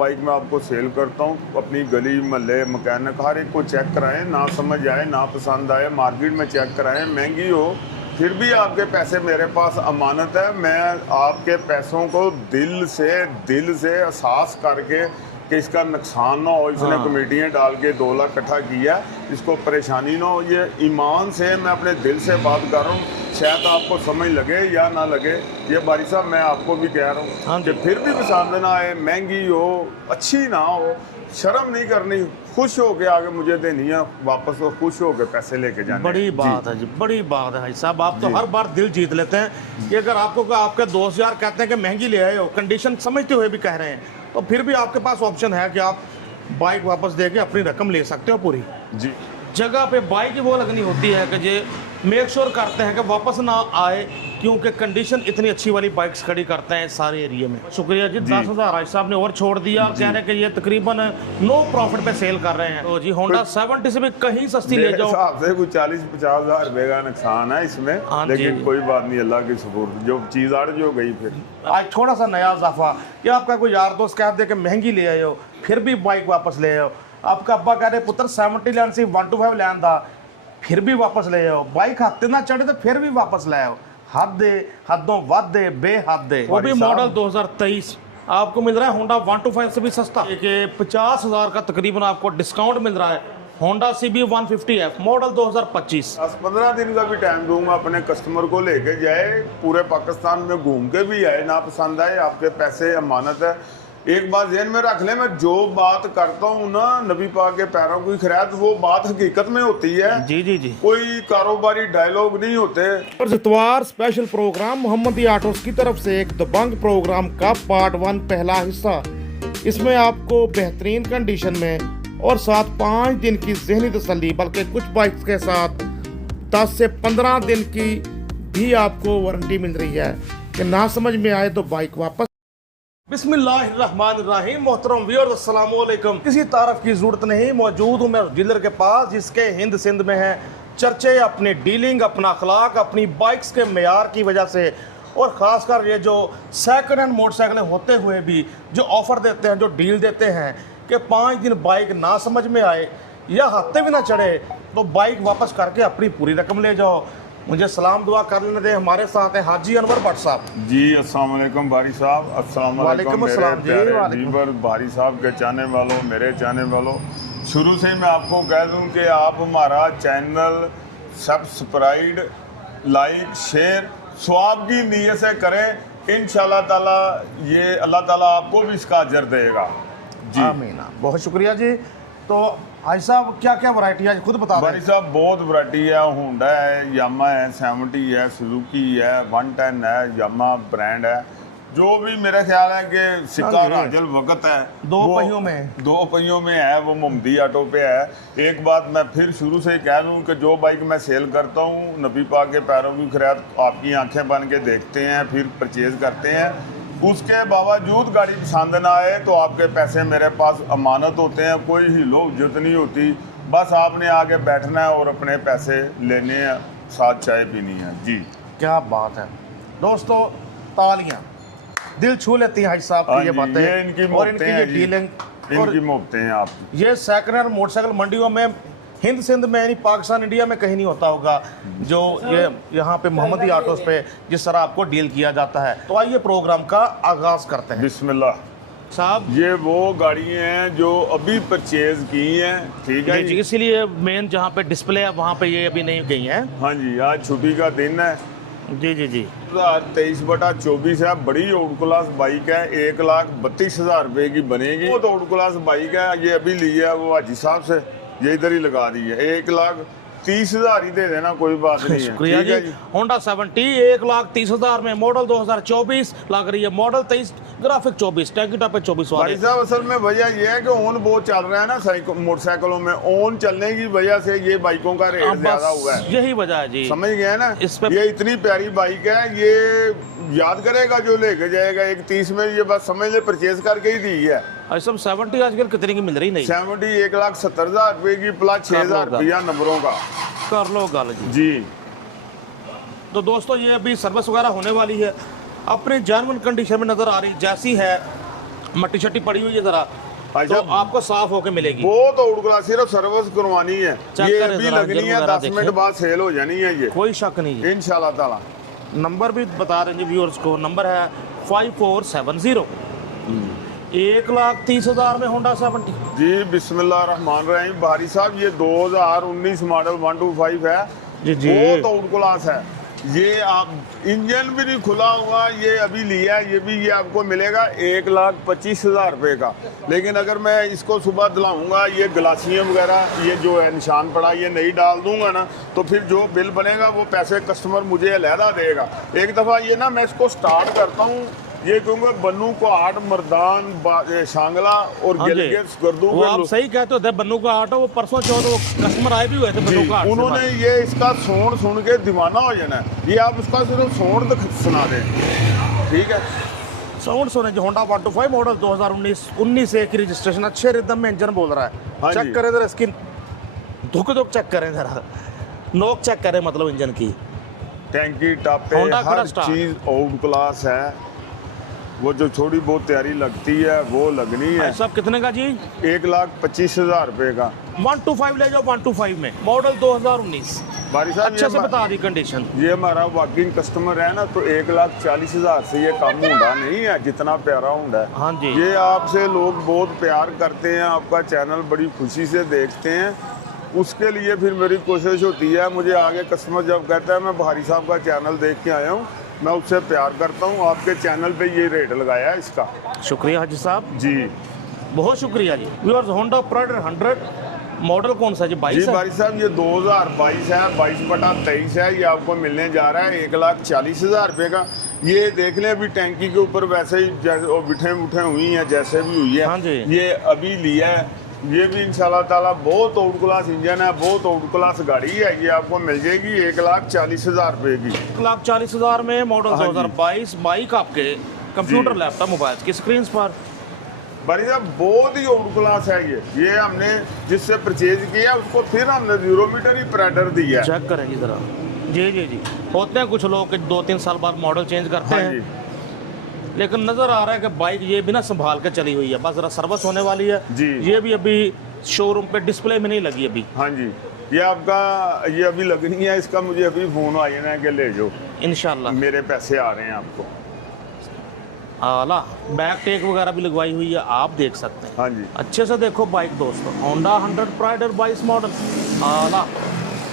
Bike मैं आपको cell करता हूँ, अपनी गली मोहल्ले मकैनिक हर एक को चेक कराएं, ना समझ आए ना पसंद आए मार्केट में चेक कराएं, महंगी हो फिर भी आपके पैसे मेरे पास अमानत है। मैं आपके पैसों को दिल से एहसास करके कि इसका नुकसान ना हो, इसने कमेटियाँ डाल के 2 लाख इकट्ठा किया, इसको परेशानी ना हो, ये ईमान से मैं अपने दिल से बात कर रहा हूँ। शायद आपको समझ लगे या ना लगे, ये बारी साहब मैं आपको भी कह रहा हूँ कि फिर भी पसंद ना आए, महंगी हो, अच्छी ना हो, शर्म नहीं करनी, खुश हो के आगे मुझे देनी है वापस, वो खुश हो के पैसे लेके जाने। बड़ी बात है जी, बड़ी बात है भाई साहब। आप तो हर बार दिल जीत लेते हैं कि अगर आपको आपके दोस्त यार कहते हैं कि महंगी ले आए हो, कंडीशन समझते हुए भी कह रहे हैं, तो फिर भी आपके पास ऑप्शन है कि आप बाइक वापस दे के अपनी रकम ले सकते हो पूरी। जी जगह पे बाइक वो लगनी होती है कि ये मेक श्योर करते हैं कि वापस ना आए, क्योंकि कंडीशन इतनी अच्छी वाली बाइक्स खड़ी करते हैं सारे एरिया में। शुक्रिया जी। 10,000 राज साहब ने और छोड़ दिया, कह रहे हैं कि ये तकरीबन नो प्रॉफिट पे सेल कर रहे हैं। तो जी होंडा 70 से भी कहीं सस्ती ले जाओ। आपसे कुछ 40-50 हज़ार रुपए का नुकसान है इसमें, लेकिन कोई बात नहीं, अल्लाह की सुपुर्द, जो चीज़ अड़ जो गई। फिर आज थोड़ा सा नया इजाफा कि आपका कोई यार दोस्त कह दे कि महंगी ले आए हो, फिर भी बाइक वापस ले आओ। आपका अब्बा कह रहे पुत्र 70 लैंड से 125 लैंड था, फिर भी वापस ले आओ। बाइक हत्ते ना चढ़े तो फिर भी वापस ले आओ। हद दे, हदों वध दे, बेहद दे। वो भी मॉडल 2023 आपको मिल रहा है होंडा 125 से भी सस्ता, कि 50,000 का तकरीबन आपको डिस्काउंट मिल रहा है। Honda CB 150F model 2025। 10-15 दिन का भी टाइम दूंगा अपने कस्टमर को, लेके जाए पूरे पाकिस्तान में घूम के भी आए, ना पसंद आए आपके पैसे अमानत है। एक बात ज़हन में रख ले, मैं जो बात करता हूँ ना नबी पाक के पैरों की खैरात, वो बात हकीकत में होती है। जी जी जी, कोई कारोबारी डायलॉग नहीं होते। और इतवार स्पेशल प्रोग्राम मोहम्मदी ऑटोस की तरफ से एक दबंग प्रोग्राम का पार्ट 1 पहला हिस्सा। इसमें आपको बेहतरीन कंडीशन में और साथ 5 दिन की ज़हनी तसल्ली, बल्कि कुछ बाइक्स के साथ 10 से 15 दिन की भी आपको वारंटी मिल रही है कि ना समझ में आए तो बाइक वापस। बिस्मिल्लाहिर्रहमानिर्रहीम। मोहतरम व्यूअर्स, अस्सलाम वालेकुम। किसी तारफ की जरूरत नहीं, मौजूद हूँ मैं उस डीलर के पास जिसके हिंद सिंध में है चर्चे अपनी डीलिंग, अपना अखलाक, अपनी बाइक्स के मेयार की वजह से, और ख़ासकर ये जो सेकंड हैंड मोटरसाइकिलें होते हुए भी जो ऑफ़र देते हैं, जो डील देते हैं कि 5 दिन बाइक ना समझ में आए या हफ्ते भी ना चढ़े तो बाइक वापस करके अपनी पूरी रकम ले जाओ। मुझे सलाम दुआ कर लेने दें। हमारे साथ हैं हाजी अनवर भट्ट साहब जी। अस्सलाम वालेकुम बारी साहब। अस्सलाम वालेकुम मेरे प्यारे दीवर बारी साहब के चाहने वालों, मेरे चाहने वालों, शुरू से मैं आपको कह दूं कि आप हमारा channel subscribe, like, share swab की नीयत से करें। इंशाल्लाह ताला ये अल्लाह ताला आपको भी इसका अजर देगा जी। आमीन। बहुत शुक्रिया जी। तो भाई साहब क्या क्या वैरायटी है खुद बता दें। भाई साहब बहुत वैरायटी है, होंडा है, यामा है, 70 है, सुजुकी है, 110 है, यामा ब्रांड है। जो भी मेरा ख्याल है कि सिक्का राजल वक्त है, 2 पहियों में, 2 पहियों में है, वो मोहम्मदी ऑटो पे है। एक बात मैं फिर शुरू से ही कह दूं कि जो बाइक मैं सेल करता हूं, नबी पाक के पैरों की खैरात आपकी आंखें बन के देखते हैं, फिर परचेज करते हैं। उसके बावजूद गाड़ी पसंद ना आए तो आपके पैसे मेरे पास अमानत होते हैं, कोई हिलो इज्जत नहीं होती। बस आपने आगे बैठना है और अपने पैसे लेने हैं, साथ चाय पीनी है जी। क्या बात है दोस्तों, तालियां दिल छू लेती हैं हाजी साहब की ये बातें, ये इनकी और इनकी ये डीलिंग, इनकी मोहब्बतें हैं आप। ये सेकंड हैंड मोटरसाइकिल मंडियों में हिंद सिंध में, यानी पाकिस्तान इंडिया में कहीं नहीं होता होगा जो ये यहाँ पे मोहम्मदी ऑटोस पे जिस तरह आपको डील किया जाता है। तो आइए प्रोग्राम का आगाज करते हैं। बिस्मिल्लाह साहब। ये वो गाड़ियाँ हैं जो अभी परचेज की हैं, ठीक है जी। इसीलिए मेन जहाँ पे डिस्प्ले है वहाँ पे ये अभी नहीं गई हैं। हाँ जी, आज छुट्टी का दिन है जी जी जी। 23/24 है। बड़ी आउट क्लास बाइक है, 1,32,000 रुपए की बनेगी। वो तो आउट क्लास बाइक है, ये अभी ली है वो हाजी साहब से, ये इधर ही लगा दी है। 1,30,000 ही दे देना, कोई बात नहीं है। शुक्रिया जी। होंडा 70 1,30,000 में, मॉडल 2024 लग रही है, मॉडल 23, ग्राफिक 24, टैगिटा पे 24 वाले। भाई साहब असल में वजह ये है कि ओन बहुत चल रहा है ना मोटरसाइकिलों में, ओन चलने की वजह से ये बाइकों का रेट ज्यादा हुआ है, यही वजह है जी। समझ गए ना। इस पे ये इतनी प्यारी बाइक है, ये याद करेगा जो लेके जाएगा। 1,30,000 में ये बात समझ ले, परचेज करके ही दी है। सब 70 आजकल कितने की मिल रही? नहीं 70 1,70,000 रुपए की, प्लस 6,000 रुपया नंबरों का। कर लो गल जी। तो दोस्तों ये अभी सर्विस वगैरह होने वाली है, अपने जेन्युइन कंडीशन में नज़र आ रही जैसी है मट्टी शट्टी पड़ी हुई है जरा, भाई तो साहब, आपको साफ होके मिलेगी। बहुत आउट क्लास, सिर्फ सर्विस करवानी है, चेक ये करें अभी जरा, लगनी इंजन है, वगैरह 10 मिनट देखें। बाद सेल हो जानी है ये कोई शक नहीं है। इंशाल्लाह ताला। नंबर भी बता देंगे व्यूअर्स को, नंबर है 5470। 1,30,000 में होंडा 70। जी बिस्मिल्लाह रहमान रहीम। बारी साहब ये 2019 मॉडल 125 है, जी जी। बहुत आउट क्लास है। ये आप इंजन भी नहीं खुला हुआ, ये अभी लिया है, ये आपको मिलेगा 1,25,000 रुपये का। लेकिन अगर मैं इसको सुबह दिलाऊंगा, ये ग्लासियाँ वगैरह ये जो है निशान पड़ा, ये नहीं डाल दूंगा ना, तो फिर जो बिल बनेगा वो पैसे कस्टमर मुझे अलहदा देगा। एक दफ़ा ये ना मैं इसको स्टार्ट करता हूँ, ये कहूँगा बन्नू को 8 मर्दान शांगला और हाँ जी। गिलगित गर्दू वो आप सही कहते होते, बन्नू का आटा, वो परसों चौथ वो कस्टमर आए भी हुए थे बन्नू का आटा से उन्होंने बात। ये इसका सोन सुन के दीवाना हो जाना है। ये आप उसका सिर्फ सोन सुना दें, ठीक है। साउंड सुने जो होंडा 125 मॉडल 2019 एक रजिस्ट्रेशन, अच्छे रिदम में इंजन बोल रहा हाँ है। चेक जी। करें जरा इसकी धुक धुक, चेक करें जरा नोक चेक करें, मतलब इंजन की। टैंकी टापे होंडा हर क्रस्टा। चीज आउट क्लास है। वो जो थोड़ी बहुत तैयारी लगती है वो लगनी है। भाई साहब कितने का जी? 1,25,000 रुपये का 125 ले जाओ, 125 में मॉडल 2019। बारी साहब अच्छे से बता दी कंडीशन। ये हमारा वॉकिंग कस्टमर है ना, तो 1,40,000 से ये कम होंडा नहीं है, जितना प्यारा होंडा है। हाँ जी। ये आपसे लोग बहुत प्यार करते हैं, आपका चैनल बड़ी खुशी से देखते हैं, उसके लिए फिर मेरी कोशिश होती है। मुझे आगे कस्टमर जब कहता है मैं भारी साहब का चैनल देख के आया हूँ, मैं उससे प्यार करता हूँ, आपके चैनल पे ये रेट लगाया है इसका। शुक्रिया हाजी साहब, जी बहुत शुक्रिया जी। व्यूअर्स होंडा प्राइड 100 मॉडल कौन सा जी? जी 22 है। भाई साहब ये 2022 है, 22/23 है। ये आपको मिलने जा रहा है 1,40,000 रुपये का। ये देख लें अभी टैंकी के ऊपर वैसे ही जैसे वो बिठे उठे हुई हैं, जैसे भी हुई है। हाँ जी। ये अभी लिया है, ये भी इंशाल्लाह ताला बहुत आउट क्लास इंजन है, बहुत आउट क्लास गाड़ी है। ये आपको मिल जाएगी 1,40,000 रुपये की। 1,40,000 में मॉडल हाँ जी। 2022 बाइक आपके कंप्यूटर, जी। लैपटॉप, मोबाइल की स्क्रीन पर। भाई साहब बहुत ही आउट क्लास है ये हमने जिससे परचेज किया उसको फिर हमने 0 मीटर ही प्राइडर दिया है। चेक करें जी जरा। जी जी जी, होते हैं कुछ लोग कि 2-3 साल बाद मॉडल चेंज करते हाँ हैं, जी लेकिन नज़र आ रहा है कि बाइक ये भी ना संभाल के चली हुई है, बस जरा सर्विस होने वाली है जी। ये भी अभी शोरूम पे डिस्प्ले में नहीं लगी अभी। हाँ जी, ये आपका ये अभी लगनी है, इसका मुझे अभी फोन आया ना कि ले जाओ, इंशाल्लाह मेरे पैसे आ रहे हैं आपको। आला बैक टेक वगैरह भी लगवाई हुई है, आप देख सकते हैं। हाँ जी अच्छे से देखो बाइक दोस्तों, होंडा 100 प्राइड 22 मॉडल। आला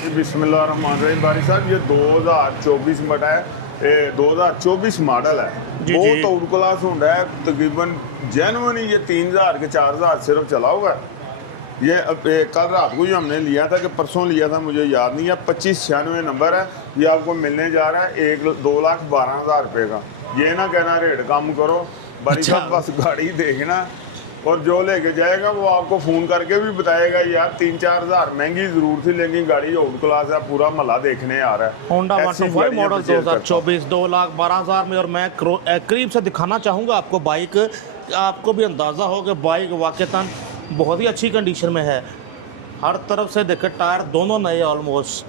बिस्मिल्लाहिर्रहमानिर्रहीम। बारी साहब ये 2024 मॉडल है, 2024 मॉडल है, जी, बहुत जी। आउट क्लास होंडा है। तकरीबन जेन्युइन ये 3,000 के 4,000 सिर्फ चला हुआ है। ये कल रात को ही हमने लिया था कि परसों लिया था, मुझे याद नहीं है। 2596 नंबर है। ये आपको मिलने जा रहा है 2,12,000 रुपये का। ये ना कहना रेट कम करो, बारी अच्छा। साहब बस गाड़ी देखना और जो लेके जाएगा वो आपको फ़ोन करके भी बताएगा यार 3-4 हज़ार महंगी ज़रूर थी, लेकिन गाड़ी आउट क्लास है, पूरा महला देखने आ रहा है। होंडा ऐसी 125 गाड़ियाँ मॉडल purchase करता हूँ। 2024 2,12,000 में। और मैं करीब से दिखाना चाहूँगा आपको बाइक, आपको भी अंदाज़ा हो कि बाइक वाकईतन बहुत ही अच्छी कंडीशन में है। हर तरफ से देखें, टायर दोनों नए ऑलमोस्ट,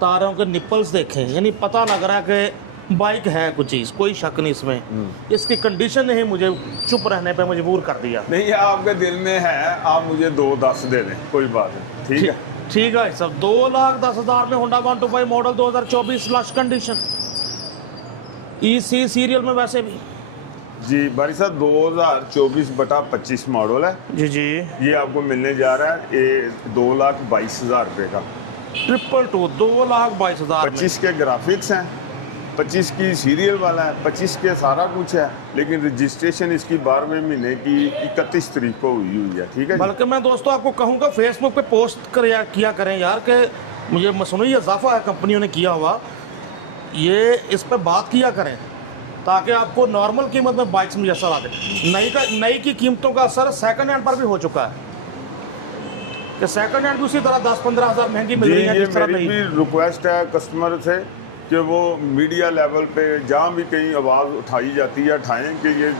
तारों के निपल्स देखें, यानी पता लग रहा है कि बाइक है कुछ चीज़, कोई शक नहीं इसमें। इसकी कंडीशन ने ही मुझे चुप रहने पे मजबूर कर दिया। नहीं आपके दिल में है, आप मुझे 2,10 दे दें, कोई बात नहीं, ठीक है। ठीक है सब। 2,10,000 में Honda 125 model 2024 last condition, EC serial में वैसे भी। जी बारी साहब 2024/25 मॉडल है। जी जी। ये आपको मिलने जा रहा है 2,22,000 रुपये का। 222 2,22,000 में। 25 के ग्राफिक्स हैं, 25 की सीरियल वाला है, 25 के सारा कुछ है, लेकिन रजिस्ट्रेशन इसकी 12वें महीने की 31 तारीख को हुई है, ठीक है जी? बल्कि मैं दोस्तों आपको कहूँगा फेसबुक पे पोस्ट किया करें यार, कि मुझे मसनूई इजाफा है कंपनियों ने किया हुआ, ये इस पर बात किया करें ताकि आपको नॉर्मल कीमत में बाइक्स में असर आ जाए। नई की कीमतों का असर सेकंड हैंड पर भी हो चुका है, कि सेकंड हैंड भी उसी तरह 10-15 हज़ार महंगी मिल जी रही है ये जिस तरह मेरी नहीं। भी रिक्वेस्ट है कस्टमर से कि वो मीडिया लेवल पे जहाँ भी कहीं आवाज़ उठाई जाती है उठाएं कि ये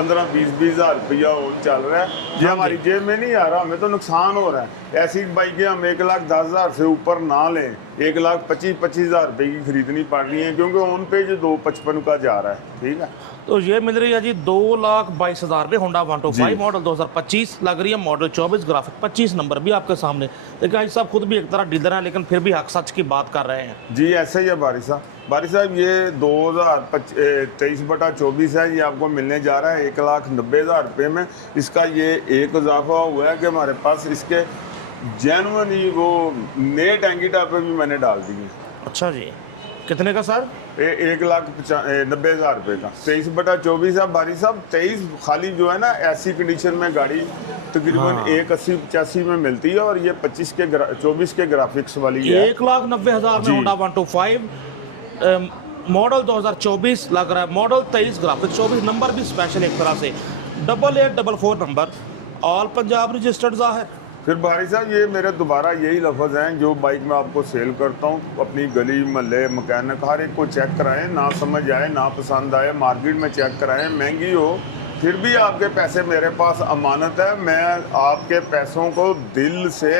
15-20 हज़ार रुपया वो चल रहा है। ये हमारी जेब में नहीं आ रहा, हमें तो नुकसान हो रहा है। ऐसी बाइकें हम 1,10,000 से ऊपर ना लें, 1,25,25 हज़ार रुपये की खरीदनी पड़ रही है, क्योंकि उन पे जो 255 का जा रहा है। ठीक है, तो ये मिल रही है जी 2,22,000 में होंडा 125 मॉडल 2025 लग रही है, मॉडल 24 ग्राफिक 25 नंबर भी आपके सामने। देखिए भाई साहब खुद भी एक तरह डीलर हैं, लेकिन फिर भी हक सच की बात कर रहे हैं। जी ऐसा ही है बारिश साहब। ये 2023/24 है, ये आपको मिलने जा रहा है 1,90,000 रुपये में। इसका ये एक इजाफा हुआ है कि हमारे पास इसके जेन्युइन ही वो नए टैंकी टापे भी मैंने डाल दिए। अच्छा जी, कितने का सर? 1,90,000 रुपये का 23/24 है बारिश साहब। 23 खाली जो है ना, ऐसी कंडीशन में गाड़ी तकरीबन 1,80-85 में मिलती है, और ये 24 के ग्राफिक्स वाली है। 1,90,000 में होंडा 125 मॉडल 2024 लग रहा है, मॉडल 23 ग्राफिक 24 नंबर भी स्पेशल एक तरह से 8844 नंबर, ऑल पंजाब रजिस्टर्ड ज़ाहिर। फिर भाई साहब ये मेरे दोबारा यही लफ्ज़ हैं, जो बाइक मैं आपको सेल करता हूँ, अपनी गली महल्ले मकैनिक हर एक को चेक कराएं, ना समझ आए ना पसंद आए मार्केट में चेक कराएं, महंगी हो फिर भी आपके पैसे मेरे पास अमानत है। मैं आपके पैसों को दिल से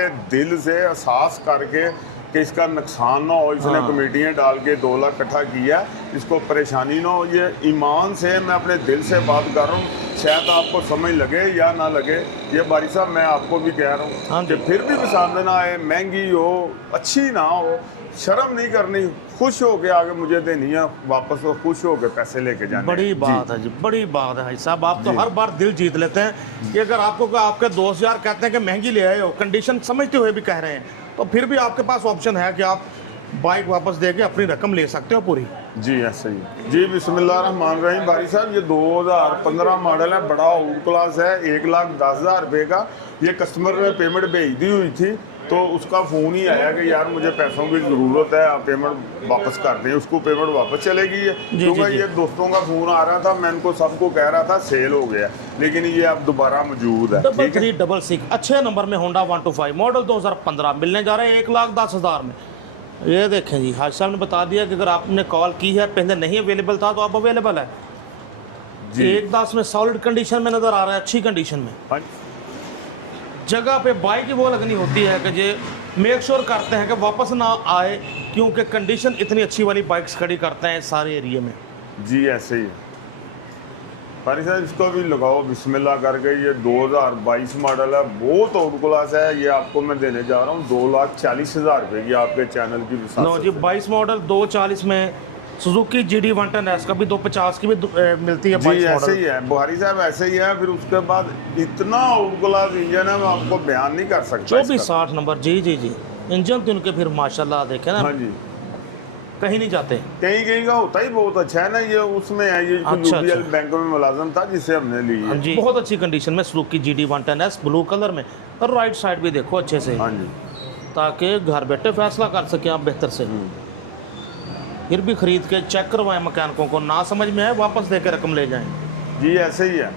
एहसास करके कि इसका नुकसान ना हो, इसने कमेटियाँ डाल के 2 लाख इकट्ठा किया, इसको परेशानी ना हो, ये ईमान से मैं अपने दिल से बात कर रहा हूँ। शायद आपको समझ लगे या ना लगे, ये बारी साहब मैं आपको भी कह रहा हूँ कि फिर भी पसंद ना आए, महंगी हो, अच्छी ना हो, शर्म नहीं करनी, खुश हो के आगे मुझे देनी है वापस, वो खुश हो के पैसे लेके जाने। बड़ी बात है जी, बड़ी बात है भाई साहब। आप तो हर बार दिल जीत लेते हैं कि अगर आपको आपके दोस्त यार कहते हैं कि महंगी ले आए हो, कंडीशन समझते हुए भी कह रहे हैं, तो फिर भी आपके पास ऑप्शन है कि आप बाइक वापस दे के अपनी रकम ले सकते हो पूरी। जी ऐसा ही जी। बिस्मिल्लाहिर्रहमानिर्रहीम भाई साहब, ये 2015 मॉडल है, बड़ा आउट क्लास है, 1,10,000 रुपये का। ये कस्टमर ने पेमेंट भेज दी हुई थी, तो उसका फ़ोन ही आया कि यार मुझे पैसों की ज़रूरत है, आप पेमेंट वापस कर दें। उसको पेमेंट वापस चलेगी है, क्योंकि ये दोस्तों का फ़ोन आ रहा था, मैं इनको सबको कह रहा था सेल हो गया, लेकिन ये अब दोबारा मौजूद है। 3366 अच्छे नंबर में होंडा 125 मॉडल 2015 मिलने जा रहे हैं 1,10,000 में। ये देखें जी, हाज साहब ने बता दिया कि अगर आपने कॉल की है, पहले नहीं अवेलेबल था, तो अब अवेलेबल है जी। 1,10 में सॉलिड कंडीशन में नज़र आ रहा है, अच्छी कंडीशन में। जगह पे बाइक की वो लगनी होती है कि ये मेक श्योर करते हैं कि वापस ना आए, क्योंकि कंडीशन इतनी अच्छी वाली बाइक्स खड़ी करते हैं सारे एरिया में। जी ऐसे ही पारी साहब, इसको भी लगाओ बिस्मिल्लाह करके। ये 2022 मॉडल है, बहुत आउट क्लास है। ये आपको मैं देने जा रहा हूँ 2,40,000 रुपये की, आपके चैनल की नो जी। 22 मॉडल 2,40 में सुजुकी GD 110S का भी 2,50 की भी मिलती है। जी ऐसे ही है बुहारी साहब, ऐसे ही है। फिर उसके बाद इतना आउट क्लास इंजन है, मैं आपको बयान नहीं कर सकता। 2460 नंबर जी जी जी। इंजन तो उनके फिर माशाल्लाह देखे ना, हाँ जी, कहीं नहीं जाते। कहीं का होता ही बहुत अच्छा है ना। ये उसमें है, ये यूबीएल बैंक में मुलाजम था जिसे हमने ली है जी। बहुत अच्छी कंडीशन में Suzuki GD 110S blue colour में, और राइट साइड भी देखो अच्छे से, हाँ जी, ताकि घर बैठे फैसला कर सकें आप बेहतर से। फिर भी खरीद के चेक करवाएं मैकेनिकों को, ना समझ में आए वापस दे के रकम ले जाएं। जी ऐसे ही है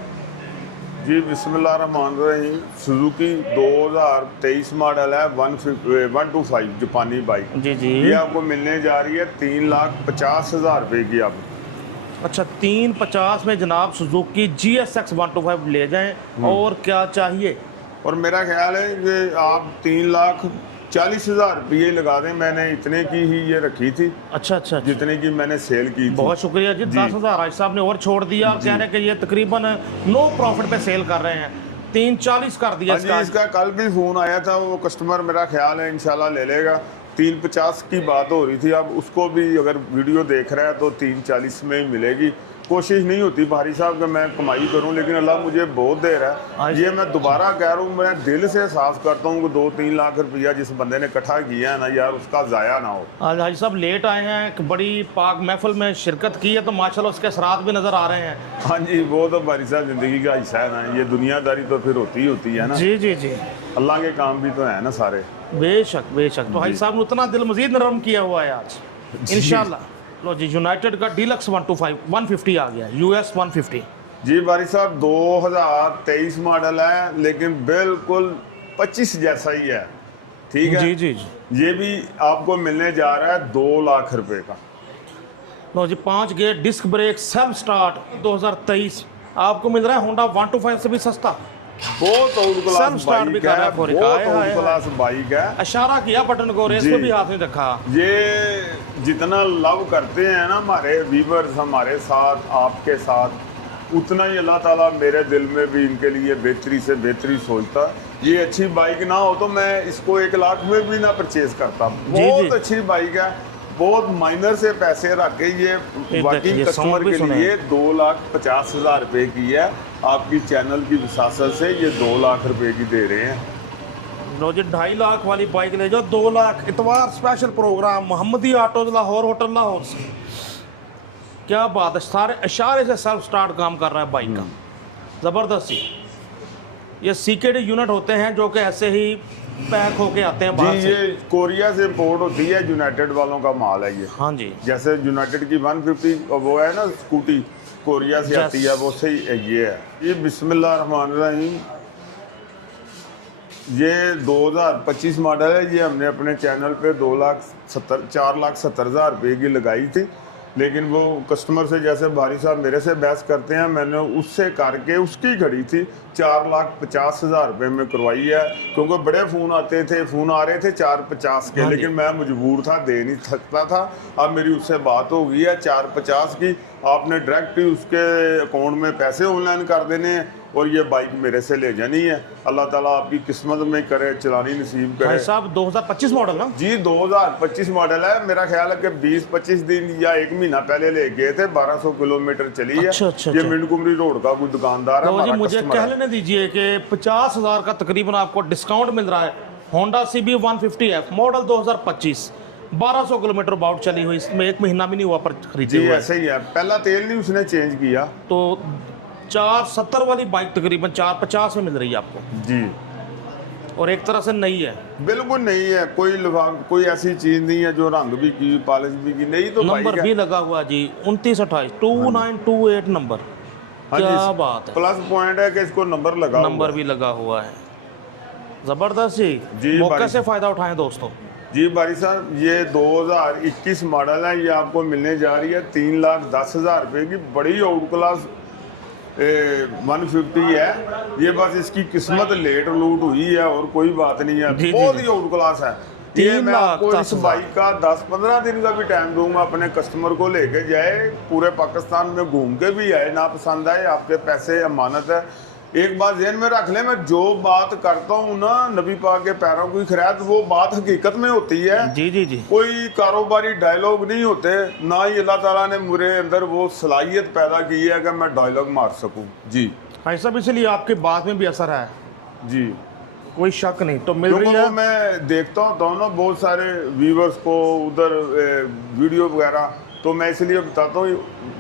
जी। बिस्मिल्लाहिर्रहमानिर्रहीम। सुजुकी 2023 मॉडल है, 125 जापानी बाइक जी जी। ये आपको मिलने जा रही है 3,50,000 रुपये की। आप अच्छा 350 में जनाब सुजुकी GSX 125 ले जाएं, और क्या चाहिए। और मेरा ख्याल है कि आप 3,40,000 रुपये लगा दें। मैंने इतने की ही ये रखी थी। अच्छा अच्छा, जितने की मैंने सेल की थी। बहुत शुक्रिया जी। 10,000 राज साहब ने और छोड़ दिया, कह रहे हैं कि ये तकरीबन नो प्रॉफिट पे सेल कर रहे हैं, 3,40 कर दिया इसका कल भी फ़ोन आया था, वो कस्टमर मेरा ख्याल है इंशाल्लाह ले लेगा। 3,50 की बात हो रही थी, अब उसको भी अगर वीडियो देख रहा है तो 3,40 में ही मिलेगी। कोशिश नहीं होती भारी साहब कि मैं कमाई करूं, लेकिन अल्लाह मुझे बहुत दे रहा है। ये मैं दोबारा कह रहा हूँ, मैं दिल से एहसास करता हूँ कि 2-3 लाख रुपया जिस बंदे ने इकट्ठा किया है ना यार, उसका ज़ाया ना हो। आज हाजी साहब लेट आए हैं, एक बड़ी पाक महफिल में शिरकत की है, तो माशाल्लाह उसके असरात भी नज़र आ रहे हैं। हाँ जी, वो तो भारी साहब ज़िंदगी का हिस्सा है ना, ये दुनियादारी तो फिर होती है ना। जी जी जी, अल्लाह के काम भी तो है ना सारे। बेशक बेशक। तो हाजी साहब ने उतना दिल मजीद नरम किया हुआ है आज इंशाल्लाह। लो जी, यूनाइटेड का डीलक्स 150 आ गया, US 150। जी बारी साहब 2023 मॉडल है, लेकिन बिल्कुल 25 जैसा ही है। ठीक है जी जी जी। ये भी आपको मिलने जा रहा है 2 लाख रुपए का। लो जी, 5 gate disc brake self start 2023 आपको मिल रहा है होंडा 125 से भी सस्ता। बहुत आउट Self क्लास start भी बाइक कर रहा है, है, फोरिका बहुत है, आउट क्लास बाइक है। इशारा किया बटन को, रेस जी। पे भी हाथ नहीं रखा। ये जितना लव करते हैं ना हमारे व्यूवर्स हमारे साथ, आपके साथ, उतना ही अल्लाह ताला मेरे दिल में भी इनके लिए बेहतरी से बेहतरी सोचता है। ये अच्छी बाइक ना हो तो मैं इसको 1 लाख में भी ना परचेज करता। बहुत अच्छी बाइक है, बहुत माइनर से पैसे रख के ये बाकी देखिए, कस्टमर sound भी के सुने। लिए 2,50,000 रुपए की है। आपकी चैनल की विसासत से ये 2 लाख रुपए की दे रहे हैं। लो जी 2.5 लाख वाली बाइक ले जाओ, 2 लाख। इतवार स्पेशल प्रोग्राम मोहम्मदी ऑटोज लाहौर, होटल लाहौर से। क्या बात है, सारे इशारे से सेल्फ स्टार्ट काम कर रहा है बाइक का, ज़बरदस्त ही। ये सीकेडी यूनिट होते हैं जो कि ऐसे ही पैक होके आते हैं बाहर जी से। ये कोरिया से इम्पोर्ट होती है, यूनाइटेड वालों का माल है ये। हाँ जी, जैसे यूनाइटेड की 150 वो है ना स्कूटी, कोरिया से आती है, वो सही ये है। ये बिस्मिल्लाहिर्रहमानिर्रहीम, ये 2025 मॉडल है। ये हमने अपने चैनल पे 4,70,000 रुपये की लगाई थी, लेकिन वो कस्टमर से जैसे भारी साहब मेरे से बहस करते हैं, मैंने उससे करके उसकी घड़ी थी 4,50,000 रुपये में करवाई है। क्योंकि बड़े फ़ोन आते थे, फ़ोन आ रहे थे 4,50 के, लेकिन मैं मजबूर था, दे नहीं सकता था। अब मेरी उससे बात हो गई है 4,50 की, आपने डायरेक्ट ही उसके अकाउंट में पैसे ऑनलाइन कर देने हैं और ये बाइक मेरे से ले जानी है। अल्लाह ताला आपकी किस्मत में करे, चलानी नसीब भाई करे। साहब 2025 मॉडल ना? जी 2025 मॉडल है। मेरा ख्याल है कि 20-25 दिन या 1 महीना पहले ले गए थे, 1200 किलोमीटर चली है। अच्छा। ये मिंट कुमरी रोड का कोई दुकानदार है, तो जी हमारा मुझे कस्टमर कह है। लेने दीजिए कि 50,000 का तकरीबन आपको डिस्काउंट मिल रहा है। Honda CB 150F model 2025, 1200 kilometre about चली हुई, इसमें 1 महीना भी नहीं हुआ पर खरीदे जी हुए। ऐसे ही है, पहला तेल नहीं उसने चेंज किया। तो 470 वाली बाइक तकरीबन 450 में मिल रही है आपको, जी और एक तरह से नई है। बिल्कुल नहीं है, कोई ऐसी चीज नहीं है जो रंग भी की, पॉलिश भी की, नहीं तो नंबर बाइक भी है। लगा हुआ जी 2928 2928 नंबर। हाँ जी, क्या बात है, प्लस पॉइंट है कि इसको नंबर लगा नंबर हुआ भी लगा हुआ है। जबरदस्त जी, जी, मौके बारिश। से फायदा उठाएं दोस्तों। जी बारी साहब, ये 2021 मॉडल है। ये आपको मिलने जा रही है 3,10,000 रुपये की, बड़ी आउट क्लास 150 है। ये बस इसकी किस्मत लेट लूट हुई है और कोई बात नहीं है, जी, बहुत जी। ही आउट क्लास है। 3 ये मैं लाख आपको 10 इस हज़ार। बाइक का 10-15 दिन का भी टाइम दूंगा, अपने कस्टमर को लेके जाए, पूरे पाकिस्तान में घूम के भी आए, ना पसंद आए, आपके पैसे अमानत है। एक बात ज़हन में रख लें, मैं जो बात करता हूँ ना नबी पाक के पैरों की खैरात, वो बात हकीकत में होती है। जी जी जी, कोई कारोबारी डायलॉग नहीं होते, ना ही अल्लाह ताला ने मेरे अंदर वो सलाहियत पैदा की है कि मैं डायलॉग मार सकूं। जी भाई साहब इसलिए आपके बात में भी असर है, जी, कोई शक नहीं। तो मिल क्योंकि रही वो है। मैं देखता हूँ ना बहुत सारे व्यूवर्स को उधर वीडियो वगैरह, तो मैं इसलिए बताता हूँ,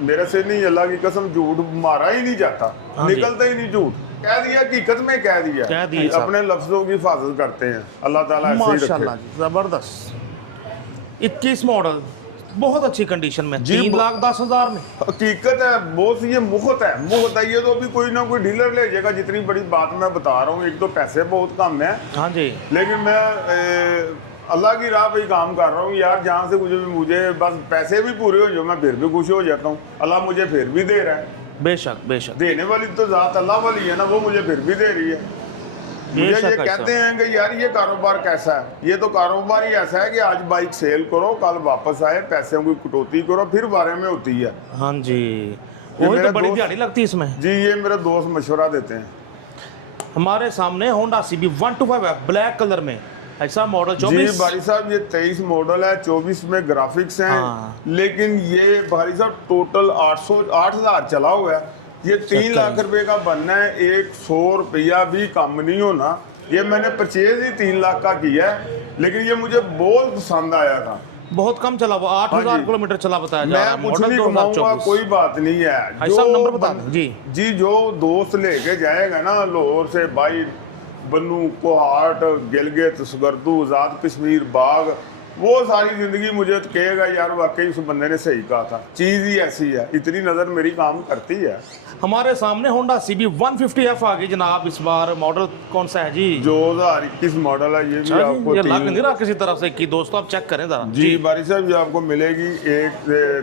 मेरे से नहीं, अल्लाह की कसम, झूठ मारा ही नहीं जाता, हाँ जी। निकलता ही नहीं झूठ। कह दिया, हकीकत में कह दिया, कह दिया साहब। अपने लफ्जों की हिफाजत करते हैं। अल्लाह ताला ऐसे ही माशाल्लाह रखे। जी, जबरदस्त। 21 मॉडल बहुत अच्छी कंडीशन में, जी, 3,10,000 में। हकीकत है, बहुत ये मुफ्त है, मुफ्त है। ये तो अभी कोई ना कोई डीलर ले जाएगा, जितनी बड़ी बात मैं बता रहा हूँ। एक तो पैसे बहुत कम है, हाँ जी, लेकिन मैं अल्लाह की राह पे ही काम कर रहा हूँ यार। जहाँ से मुझे बस पैसे भी पूरे हो जाए, मैं फिर भी खुश हो जाता हूँ। अल्लाह मुझे फिर भी दे रहा है, बेशक बेशक देने वाली तो ज़ात अल्लाह वाली है ना, वो मुझे फिर भी दे रही है। मुझे बेशक ये ऐसा। कहते हैं कि यार ये कारोबार कैसा है, ये तो कारोबार ही ऐसा है कि आज बाइक सेल करो, कल वापस आए, पैसों की कटौती करो, फिर बारे में होती है। हाँ जी, ये वही मेरा तो बड़ी दोस्त- दिहाड़ी लगती है इसमें। जी ये मेरे दोस्त मशवरा देते हैं। हमारे सामने होंडा CB 125 है, ब्लैक कलर में, ऐसा मॉडल जी 24। भाई साहब, ये 23 मॉडल है, 24 में ग्राफिक्स हैं। हाँ। लेकिन ये भाई साहब टोटल 8,000 चला हुआ है। ये 3 लाख रुपए का बनना है, 100 रुपया भी कम नहीं होना। ये मैंने परचेज ही 3 लाख का किया है, लेकिन ये मुझे बहुत पसंद आया था। बहुत कम चला हुआ, 8,000 हाँ जी। किलोमीटर चला बताया जा रहा है। मैं कुछ मॉडल नहीं कमाऊंगा, 2024। कोई बात नहीं है। भाई साहब नंबर बता दें जी। जी जो दोस्त लेके जाएगा ना लाहौर से, भाई बन्नू, कोहाट, गिलगित, सुगर्दू, आज़ाद कश्मीर, बाग, वो सारी जिंदगी मुझे तो कहेगा यार वाकई उस बंदे ने सही कहा था, चीज़ ही ऐसी है, इतनी नज़र मेरी काम करती है। हमारे सामने होंडा CB 150F आ गई जनाब। इस बार मॉडल कौन सा है जी? 2021 मॉडल है। ये भी आपको ये लग नहीं रहा किसी तरफ से कि दोस्तों आप चेक करें जरा। जी बारी साहब, ये आपको मिलेगी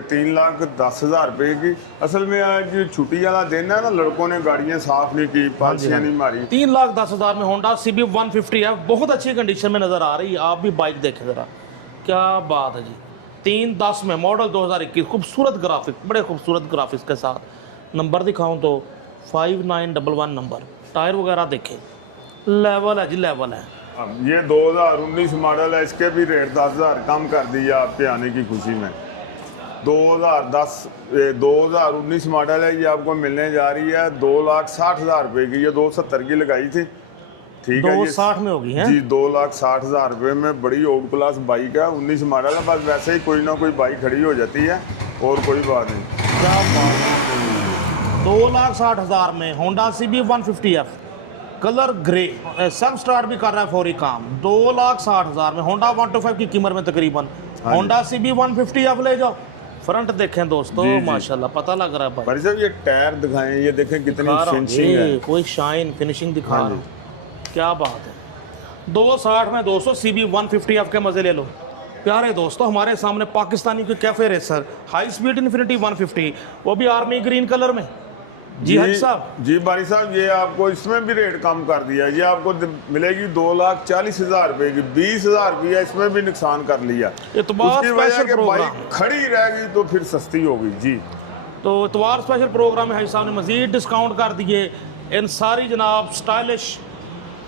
3,10,000 रुपए की। असल में आज छुट्टी वाला दिन है ना, लड़कों ने गाड़ियां साफ नहीं की, पालिशियां नहीं मारी। 3,10,000 में होंडा CB 150F बहुत अच्छी कंडीशन में नजर आ रही है। आप भी बाइक देखें जरा, क्या बात है जी। 3,10 में मॉडल 2021, खूबसूरत ग्राफिक, बड़े खूबसूरत ग्राफिक्स के साथ। नंबर दिखाऊं तो 5911 नंबर। टायर वगैरह देखें, लेवल है जी, लेवल है। अब ये 2019 मॉडल है, इसके भी रेट 10,000 कम कर दिया आपके आने की खुशी में। 2019 मॉडल है, ये आपको मिलने जा रही है 2,60,000 रुपए की। ये 270 की लगाई थी, ठीक है। 260 में होगी है जी, 2,60,000 रुपए में बड़ी ओल्ड क्लास बाइक है। 19 मॉडल है, बस वैसे ही कोई ना कोई बाइक खड़ी हो जाती है और कोई बात नहीं। क्या बात है। 2,60,000 में Honda CB 150F colour grey, सब स्टार्ट भी कर रहा है फौरी काम। 2,60,000 में होंडा 125 की कीमत में तकरीबन होंडा CB 150F ले जाओ। फ्रंट देखें दोस्तों, माशाल्लाह पता लग रहा है भाई साहब। ये टायर दिखाएं, ये देखें कितनी फिनिशिंग है, कोई शाइन फिनिशिंग दिखा रहा है। क्या बात है। 260 में 200 CB 150F के मजे ले लो। प्यारे दोस्तों, हमारे सामने पाकिस्तानी के cafe racer high speed infinity 150, वो भी आर्मी ग्रीन कलर में। जी हज साहब। जी बारी साहब, ये आपको इसमें भी रेट कम कर दिया। ये आपको मिलेगी 2,40,000 रुपए की। 20,000 रुपया इसमें भी नुकसान कर लिया। उसकी वजह के बाइक खड़ी रहेगी तो फिर सस्ती होगी जी। तो इतवार स्पेशल प्रोग्राम में हाजी साहब ने मजीद डिस्काउंट कर दिए इन सारी जनाब स्टाइलिश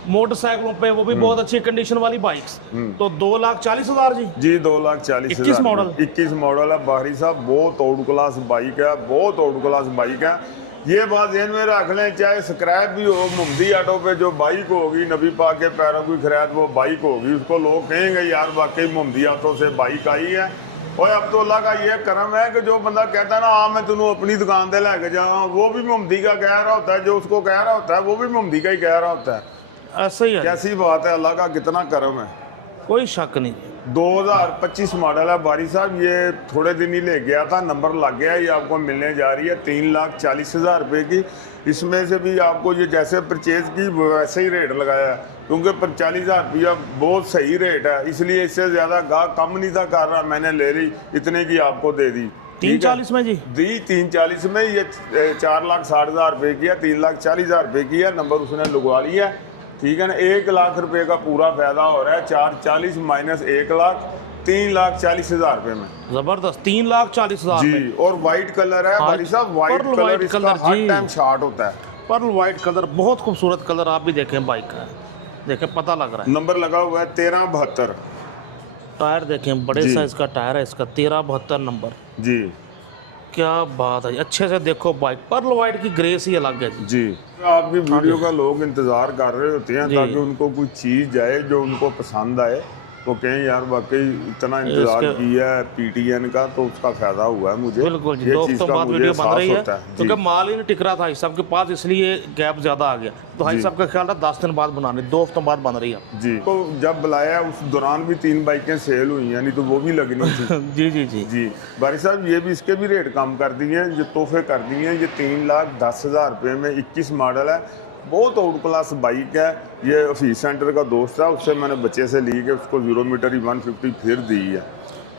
मोटरसाइकिलों पे, वो भी बहुत अच्छी कंडीशन वाली बाइक्स। तो 2,40,000 जी। जी 2,40,000। 21 मॉडल। 21 मॉडल है बाहरी साहब, बहुत ओल्ड क्लास बाइक है, बहुत ओल्ड क्लास बाइक है। ये बात ध्यान में रख लें, चाहे स्क्रैप भी हो, मुफ्ती ऑटो पे जो बाइक होगी, नबी पाक के पैरों की खैरात वो बाइक होगी, उसको लोग कहेंगे यार वाकई मुफ्ती ऑटो से बाइक आई है। और अब तो अल्लाह का ये करम है कि जो बंदा कहता है ना हाँ मैं तुम्हें अपनी दुकान से लेके जाऊँ, वो भी मुफ्ती का कह रहा होता है, जो उसको कह रहा होता है वो भी मुफ्ती का ही कह रहा होता है। ऐसा ही है, कैसी बात है, अल्लाह का कितना करम है, कोई शक नहीं। 2025 मॉडल है बारी साहब। ये थोड़े दिन ही ले गया था, नंबर लग गया। ये आपको मिलने जा रही है 3,40,000 रुपए की। इसमें से भी आपको ये जैसे परचेज की वैसे ही रेट लगाया है, क्योंकि 40,000 रुपया बहुत सही रेट है, इसलिए इससे ज़्यादा गाह कम नहीं था कर रहा, मैंने ले ली, इतने की आपको दे दी। 340 में जी? दी 340 में। ये 4,60,000 रुपए की है, 3,40,000 रुपए की है। नंबर उसने लगवा लिया, ठीक है ना। 1,00,000 रुपए का पूरा फायदा हो रहा है। 440 माइनस 1,00,000, 3,40,000 रुपए में। जबरदस्त, 3,40,000 जी। और व्हाइट कलर है भाई साहब, व्हाइट कलर इसका हर टाइम शॉर्ट होता है। पर्ल व्हाइट कलर, बहुत खूबसूरत कलर। आप भी देखें बाइक का, देखें पता लग रहा है। नंबर लगा हुआ है 1372। टायर देखें, बड़े साइज का टायर है इसका, 1372 नंबर। जी क्या बात है, अच्छे से देखो बाइक। पर्ल व्हाइट की ग्रेस ही अलग है जी। आपकी वीडियो का लोग इंतजार कर रहे होते हैं ताकि उनको कोई चीज़ जाए जो उनको पसंद आए, तो कहें यार वाकई इतना इंतजार किया है PTN का, तो उसका फायदा हुआ है मुझे। बिल्कुल जी, ये 2 चीज़ हफ्तों का बाद मुझे वीडियो बन रही है, होता है क्योंकि माल ही नहीं टिक रहा था हाजी साहब के पास, इसलिए गैप ज़्यादा आ गया। तो हाजी साहब का ख्याल था 10 दिन बाद बनाने, 2 हफ्तों बाद बन रही है जी। तो जब बुलाया उस दौरान भी 3 बाइकें सेल हुई हैं, नहीं तो वो भी लगनी थी। जी जी जी जी बारी साहब, ये भी इसके भी रेट कम कर दिए हैं, जो तोहफे कर दिए हैं। ये 3,10,000 रुपये में 21 मॉडल है, बहुत ओल्ड क्लास बाइक है। ये ऑफिस सेंटर का दोस्त है, उससे मैंने बच्चे से ली के उसको 0 मीटर ही 150 फिर दी है।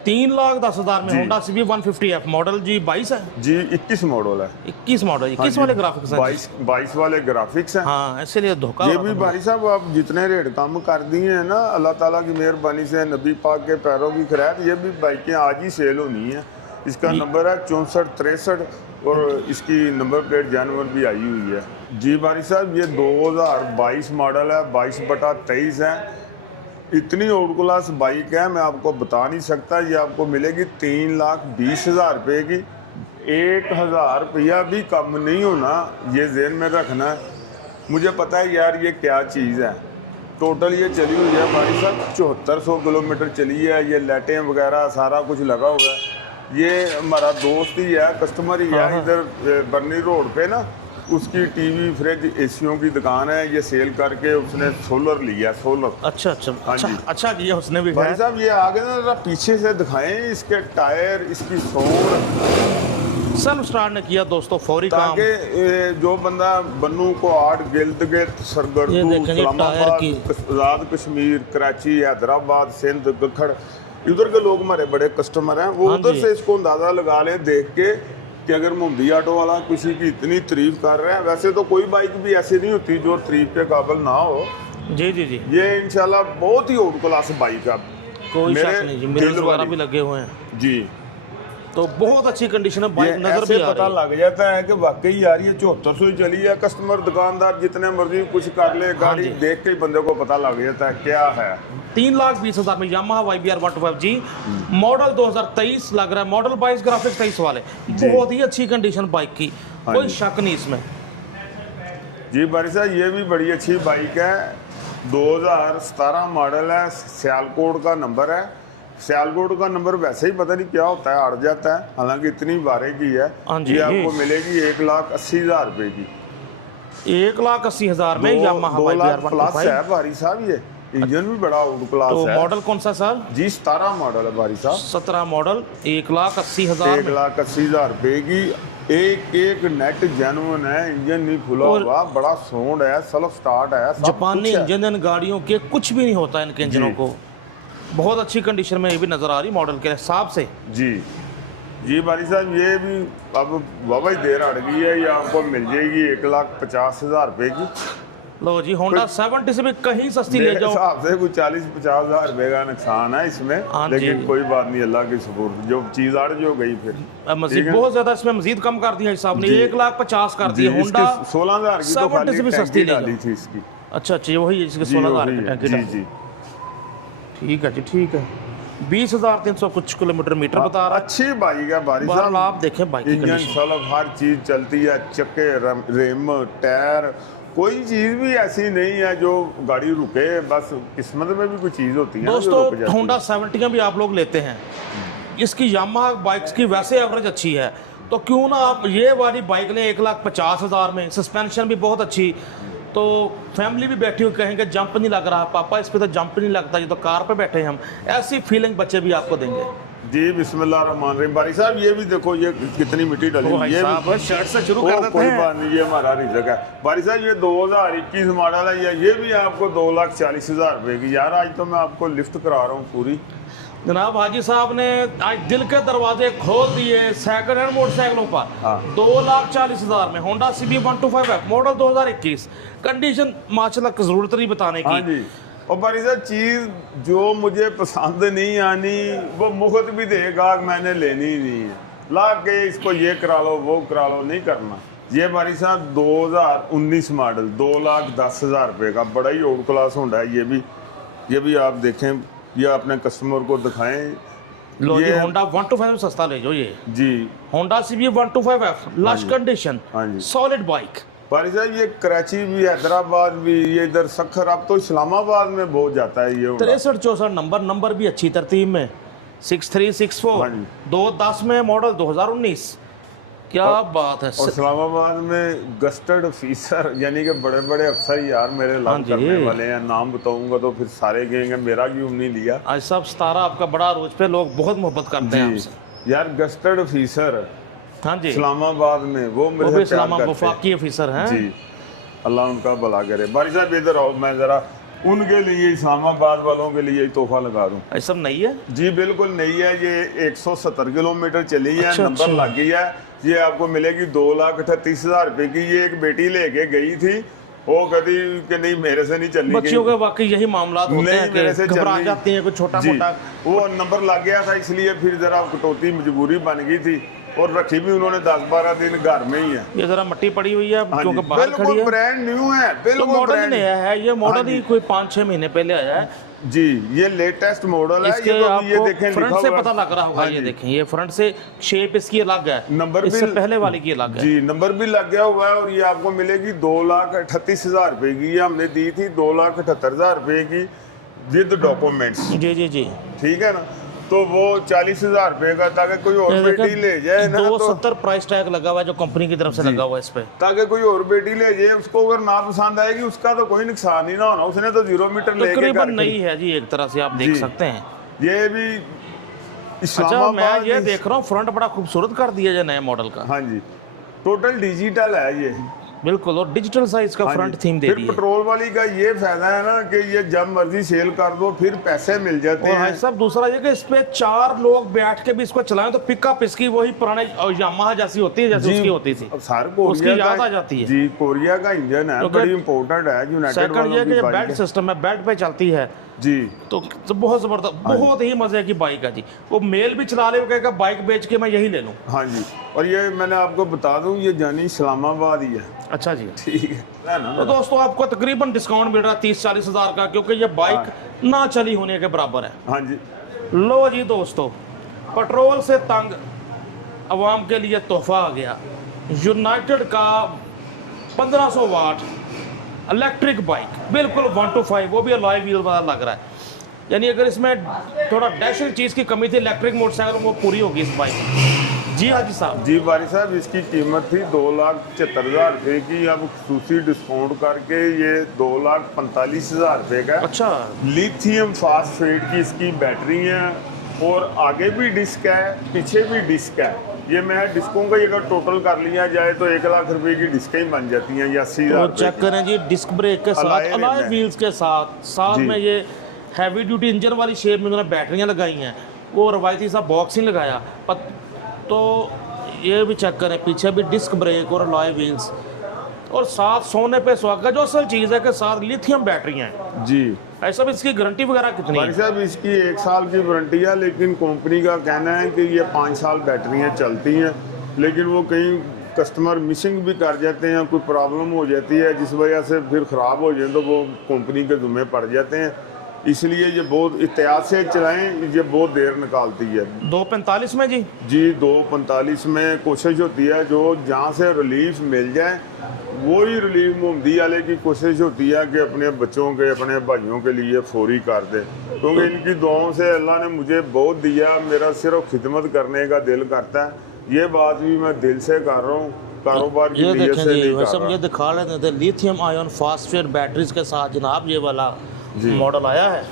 3,10,000 में होंडा CB 150F मॉडल जी 22 है जी। 21 मॉडल है। 21 मॉडल, 21 वाले ग्राफिक्स हैं। 22 वाले ग्राफिक्स हैं। हाँ, इसलिए धोखा। ये भी भाई साहब आप जितने रेट कम कर दिए हैं ना, अल्लाह ताला की मेहरबानी से, नबी पाक के पैरों की खैरात, ये भी बाइकें आज ही सेल होनी है। इसका नंबर है 6463 और इसकी नंबर प्लेट जानवर भी आई हुई है जी। बारी साहब, ये 2022 मॉडल है, 22/23 है। इतनी ओल्ड क्लास बाइक है, मैं आपको बता नहीं सकता। ये आपको मिलेगी 3,20,000 रुपये की। 1,000 रुपया भी कम नहीं होना, ये ज़हन में रखना है। मुझे पता है यार ये क्या चीज़ है। टोटल ये चली हुई है हमारी साहब 7400 किलोमीटर चली है। ये लाइटें वगैरह सारा कुछ लगा हुआ है। ये हमारा दोस्त ही है, कस्टमर ही है, इधर बर्नी रोड पे ना, उसकी टीवी फ्रिज एसियों की दुकान है, ये सेल करके उसने सोलर लिया, सोलर। अच्छा अच्छा हाँ अच्छा जी। अच्छा किया उसने भी। भाई साहब ये आगे ना जरा पीछे से दिखाएं इसके टायर, इसकी सोल, सेल्फ स्टार्ट ने किया दोस्तों, फौरी काम। ताकि जो बंदा बन्नू को आड़ गिल्द गिल्द ये सरगर्दू देखेंगे इस्लामाबाद, टायर की। आज़ाद कश्मीर, कराची, हैदराबाद, सिंध, गखड़, इधर के लोग हमारे बड़े कस्टमर हैं, वो हाँ उधर जी। से इसको अंदाज़ा लगा लें देख के कि अगर मुंदी ऑटो वाला किसी की इतनी तारीफ कर रहे हैं। वैसे तो कोई बाइक भी ऐसी नहीं होती जो तारीफ के काबिल ना हो। जी जी जी, ये इंशाल्लाह बहुत ही आउट क्लास बाइक है। कोई मेरे शक नहीं जी, दिल मिरर्स वगैरह वाली। भी लगे हुए हैं, जी, तो बहुत अच्छी कंडीशन है, ये बाइक नजर ऐसे भी आ पता रही है। लग जाता है कि वाकई यार ये 7400 ही चली है। कस्टमर दुकानदार जितने मर्जी कुछ कर ले, गाड़ी जी। देख के ही बंदे को पता लग जाता है क्या है। 3,20,000 में यामाहा YBR 125G मॉडल 2023 लग रहा है, मॉडल 22 ग्राफिक्स 23 वाले, बहुत ही अच्छी कंडीशन बाइक की, हाँ कोई जी। शक नहीं इसमें। जी बारी साहब ये भी बड़ी अच्छी बाइक है, 2017 मॉडल है, सियालकोट का नंबर है। सियालकोट का नंबर वैसे ही पता नहीं क्या होता है, अड़ जाता है, हालांकि इतनी बारे की है। हाँ जी। ये आपको मिलेगी 1,80,000 रुपए की। 1,80,000 में यामाहा 2 YBR लाख प्लस 125। है भारी साहब। ये इंजन भी बड़ा आउट क्लास तो है। मॉडल कौन सा सर? जी 17 मॉडल है भारी साहब। 17 मॉडल, 1,80,000 में। 1,80,000 रुपए की। एक एक नेट जेन्युइन है, इंजन नहीं खुला और हुआ, बड़ा साउंड है, सेल्फ स्टार्ट है, सब जापानी कुछ है। इंजन इन गाड़ियों के कुछ भी नहीं होता है इनके इंजनों जी। को, बहुत अच्छी कंडीशन में ये भी नजर आ रही मॉडल के हिसाब से। जी जी भाई साहब ये भी अब वाह ही देर अड़ गई है, ये आपको मिल जाएगी 1,50,000 रुपए की। लो जी, होंडा 70 से भी कहीं सस्ती ले मेरे जाओ। हिसाब से कुछ 40-50,000 रुपए का नुकसान है इसमें, हाँ लेकिन जी। कोई बात नहीं, अल्लाह की सुपुर्द, जो चीज अड़ जो गई फिर मजीद ठीक है। बहुत ज्यादा इसमें मजीद कम कर दिया हिसाब ने, जी। 1,50,000 कर जी, दिया। होंडा इसके 16,000 की तो 70 खाली से भी टैंकी सस्ती ले डाली जाओ। थी इसकी। अच्छा अच्छा, वही इसके जी 16,000 वही की है। टैंकी जी डाल। जी ठीक है जी, ठीक है। 20,300 कुछ किलोमीटर मीटर बता रहा है। अच्छी बाइक है बारिश बहरहाल आप देखें बाइक की इंजन कंडीशन, सलब हर चीज चलती है, चक्के, रिम, टायर, कोई चीज भी ऐसी नहीं है जो गाड़ी रुके। बस किस्मत में भी कोई चीज होती है ना जो रुक दोस्तों जाती होंडा है। 70 भी आप लोग लेते हैं, इसकी यामाहा बाइक्स की वैसे एवरेज अच्छी है, तो क्यों ना आप ये वाली बाइक लें 1,50,000 में, सस्पेंशन भी बहुत अच्छी, तो फैमिली भी बैठी हुई कहेंगे जंप नहीं लग रहा पापा, इस पे तो जंप नहीं लगता, ये तो कार पे बैठे हैं हम, ऐसी फीलिंग बच्चे भी आपको देंगे। जी बिस्मिल्लाहिर्रहमानिर्रहीम। बारी साहब ये भी देखो ये कितनी मिट्टी डली ओ हुई भाई है, ये साहब शर्ट से शुरू कर देते कोई हैं। बात नहीं, ये हमारा रिजक है। बारी साहब ये 2021 मॉडल है, ये भी आपको 2,40,000 रुपए की। यार आज तो मैं आपको लिफ्ट करा रहा हूँ पूरी। जनाब हाजी साहब ने आज दिल के दरवाजे खोल दिए सेकंड हैंड मोटरसाइकिलों पर। हाँ। 2,40,000 में Honda CB 125F model 2021, condition माशाल्लाह की जरूरत नहीं बताने हाँ की। जी। और बारी साहब चीज़ जो मुझे पसंद नहीं आनी वो मुफ्त भी देगा, मैंने लेनी ही नहीं है, ला के इसको ये करा लो वो करा लो, नहीं करना। ये बारी साहब 2019 मॉडल 2,10,000 रुपये का बड़ा ही आउट क्लास होंडा है। ये भी आप देखें, ये अपने कस्टमर को दिखाएं। लो जी, ये- होंडा 125 सस्ता ले जाओ। ये जी होंडा CB 125F लश जी। कंडीशन, हाँ जी। Solid bike. बारी साहब ये कराची भी, हैदराबाद भी, ये इधर सखर, अब तो इस्लामाबाद में बहुत जाता है ये होंडा। 63-64 नंबर भी अच्छी तरतीब में, 6364 हाँ जी। 210 में मॉडल 2019, क्या बात है। और इस्लामाबाद में गस्टर्ड ऑफिसर यानी कि बड़े बड़े अफसर यार मेरे हाँ लव जी। करने वाले हैं, नाम बताऊंगा तो फिर सारे कहेंगे मेरा क्यों नहीं लिया। आज सब 17 आपका बड़ा रोज पे लोग बहुत मोहब्बत करते हैं जी आपसे। यार गस्टर्ड ऑफिसर हाँ जी, इस्लामाबाद में वो वो मेरे भी से प्यार इस्लामा करते हैं। वफाकी ऑफिसर हैं। जी अल्लाह उनका भला करे। बारी साहब इधर आओ, मैं ज़रा उनके लिए इस्लामाबाद वालों के लिए तोहफा लगा दूं। ये सब नहीं है। जी बिल्कुल नहीं है, ये 170 किलोमीटर चली है, अच्छा, नंबर अच्छा। लग गई है। ये आपको मिलेगी 2,38,000 रुपए की। ये एक बेटी लेके गई थी, वो कभी कि नहीं मेरे से नहीं चलनी बच्चियों के वाकई यही मामला होते नहीं, हैं मेरे से कि घबरा चलनी- जाती हैं, कुछ छोटा जी, मोटा। वो नंबर लग गया था इसलिए फिर जरा कटौती मजबूरी बन गई थी, और रखी भी उन्होंने 10-12 दिन घर में ही है। ये जरा मट्टी पड़ी हुई है हाँ क्योंकि जी, बाहर खड़ी बिल्कुल है। ब्रांड न्यू है, तो बिल्कुल मॉडल ही ब्रांड नया है, ये मॉडल हाँ ही जी। कोई 5-6 महीने पहले आया है। जी ये लेटेस्ट मॉडल है। इसके ये तो ये आपको देखें फ्रंट लिखा से हुआ है। पता लग रहा होगा। हाँ ये जी। देखें, ये फ्रंट से शेप इसकी अलग है, नंबर इससे भी पहले वाली की अलग है। जी नंबर भी लग गया हुआ है, और ये आपको मिलेगी 2,38,000 रुपए की। ये हमने दी थी 2,78,000 रुपए की विद डॉक्यूमेंट्स। जी जी जी, ठीक है ना। तो वो 40,000 रुपए का, ताकि कोई और बेटी ले जाए ना, तो 270 प्राइस टैग लगा हुआ है जो कंपनी की तरफ से लगा हुआ है इस पे। ताकि कोई और बेटी ले जाए, उसको अगर ना पसंद आएगी उसका तो कोई नुकसान ही ना होना, उसने तो 0 मीटर लेके तकरीबन नहीं है जी, एक तरह से आप देख सकते हैं। ये भी अच्छा, मैं इस्लामाबाद ये देख रहा हूँ फ्रंट बड़ा खूबसूरत कर दिया है नए मॉडल का। हाँ जी, टोटल डिजिटल है ये। बिल्कुल, और डिजिटल साइज का हाँ फ्रंट जी। थीम दे फिर दी है। पेट्रोल वाली का ये फायदा है ना कि ये जब मर्जी सेल कर दो, फिर पैसे मिल जाते और भाई हैं। साहब दूसरा ये कि इस पे 4 लोग बैठ के भी इसको चलाएं तो पिकअप इसकी वही पुराने यामाहा जैसी होती है जैसे उसकी होती थी, अब सार उसकी कोरिया याद का आ जाती है। जी, कोरिया का इंजन है, क्योंकि बड़ी इंपॉर्टेंट है यूनाइटेड सेकंड वालों ये कि की ये बाइक बेल्ट है। सिस्टम है, बेल्ट पे चलती है जी तो बहुत जबरदस्त, बहुत ही मजे की बाइक है जी। वो मेल भी चला ले, वो कहेगा बाइक बेच के मैं यही ले लूं। हाँ जी, और ये मैंने आपको बता दूं, ये जानी इस्लामाबाद ही है। अच्छा जी, ठीक है ना। तो दोस्तों आपको तकरीबन डिस्काउंट मिल रहा है 30-40 हज़ार का, क्योंकि ये बाइक ना चली होने के बराबर है। हाँ जी, लो जी दोस्तों, पेट्रोल से तंग अवाम के लिए तोहफा आ गया, यूनाइटेड का 1500 वाट इलेक्ट्रिक बाइक, बिल्कुल 1 to 5, वो भी अलॉय व्हील वाला लग रहा है। यानी अगर इसमें थोड़ा डैशिंग चीज़ की कमी थी इलेक्ट्रिक मोटरसाइकिल, वो पूरी होगी इस बाइक में। जी हाँ जी साहब। जी बारी साहब, इसकी कीमत थी 2,75,000 रुपये की, अब खसूसी डिस्काउंट करके ये 2,45,000 रुपये का। अच्छा, लिथियम फास्फेट की इसकी बैटरी है, और आगे भी डिस्क है, पीछे भी डिस्क है। ये मैं डिस्कों का अगर टोटल कर लिया जाए तो 1,00,000 रुपए की डिस्कें ही बन जाती हैं, या 80,000 तो चेक करें जी, डिस्क ब्रेक के साथ, Alloy अलॉय में। व्हील्स के साथ साथ जी। में ये हैवी ड्यूटी इंजन वाली शेप में उन्होंने बैटरियां लगाई हैं, वो रवायती सा बॉक्स ही लगाया तो ये भी चेक करें, पीछे भी डिस्क ब्रेक और अलॉय व्हील्स, और साथ सोने पे सुहागा। जो असल चीज़ है कि साथ लिथियम बैटरियां हैं। जी ऐसा भी इसकी गारंटी वगैरह कितनी भाई है? साहब, इसकी 1 साल की वारंटी है, लेकिन कंपनी का कहना है कि ये 5 साल बैटरियाँ चलती हैं, लेकिन वो कहीं कस्टमर मिसिंग भी कर जाते हैं, कोई प्रॉब्लम हो जाती है जिस वजह से फिर ख़राब हो जाए तो वो कंपनी के ज़िम्मे पड़ जाते हैं। इसलिए ये बहुत एहतियात से चलाएं, ये बहुत देर निकालती है। 245 में जी? जी 2:45 में कोशिश होती है, जो जहाँ से रिलीफ मिल जाए वही रिलीफ मोमदी वाले की कोशिश होती है कि अपने बच्चों के, अपने भाइयों के लिए फौरी कर दे, क्योंकि इनकी दुआओं से अल्लाह ने मुझे बहुत दिया, मेरा सिर्फ खिदमत करने का दिल करता है। ये बात भी मैं दिल से कर रहा हूँ, कारोबार की ये नीयत देखें से जी, नहीं वैसे कर मुझे रहा। दिखा रहे थे लिथियम आयन फास्फेट बैटरीज के साथ जनाब ये वाला मॉडल आया है।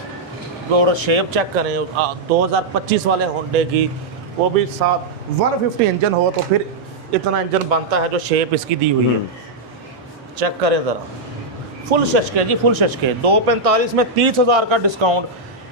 तो और शेप चेक करें 2025 वाले होंडे की, वो भी साथ 150 इंजन हो तो फिर इतना इंजन बनता है जो शेप इसकी दी हुई है। चेक करें ज़रा, फुल शशके जी, फुल शशके। 245 में 30,000 का डिस्काउंट,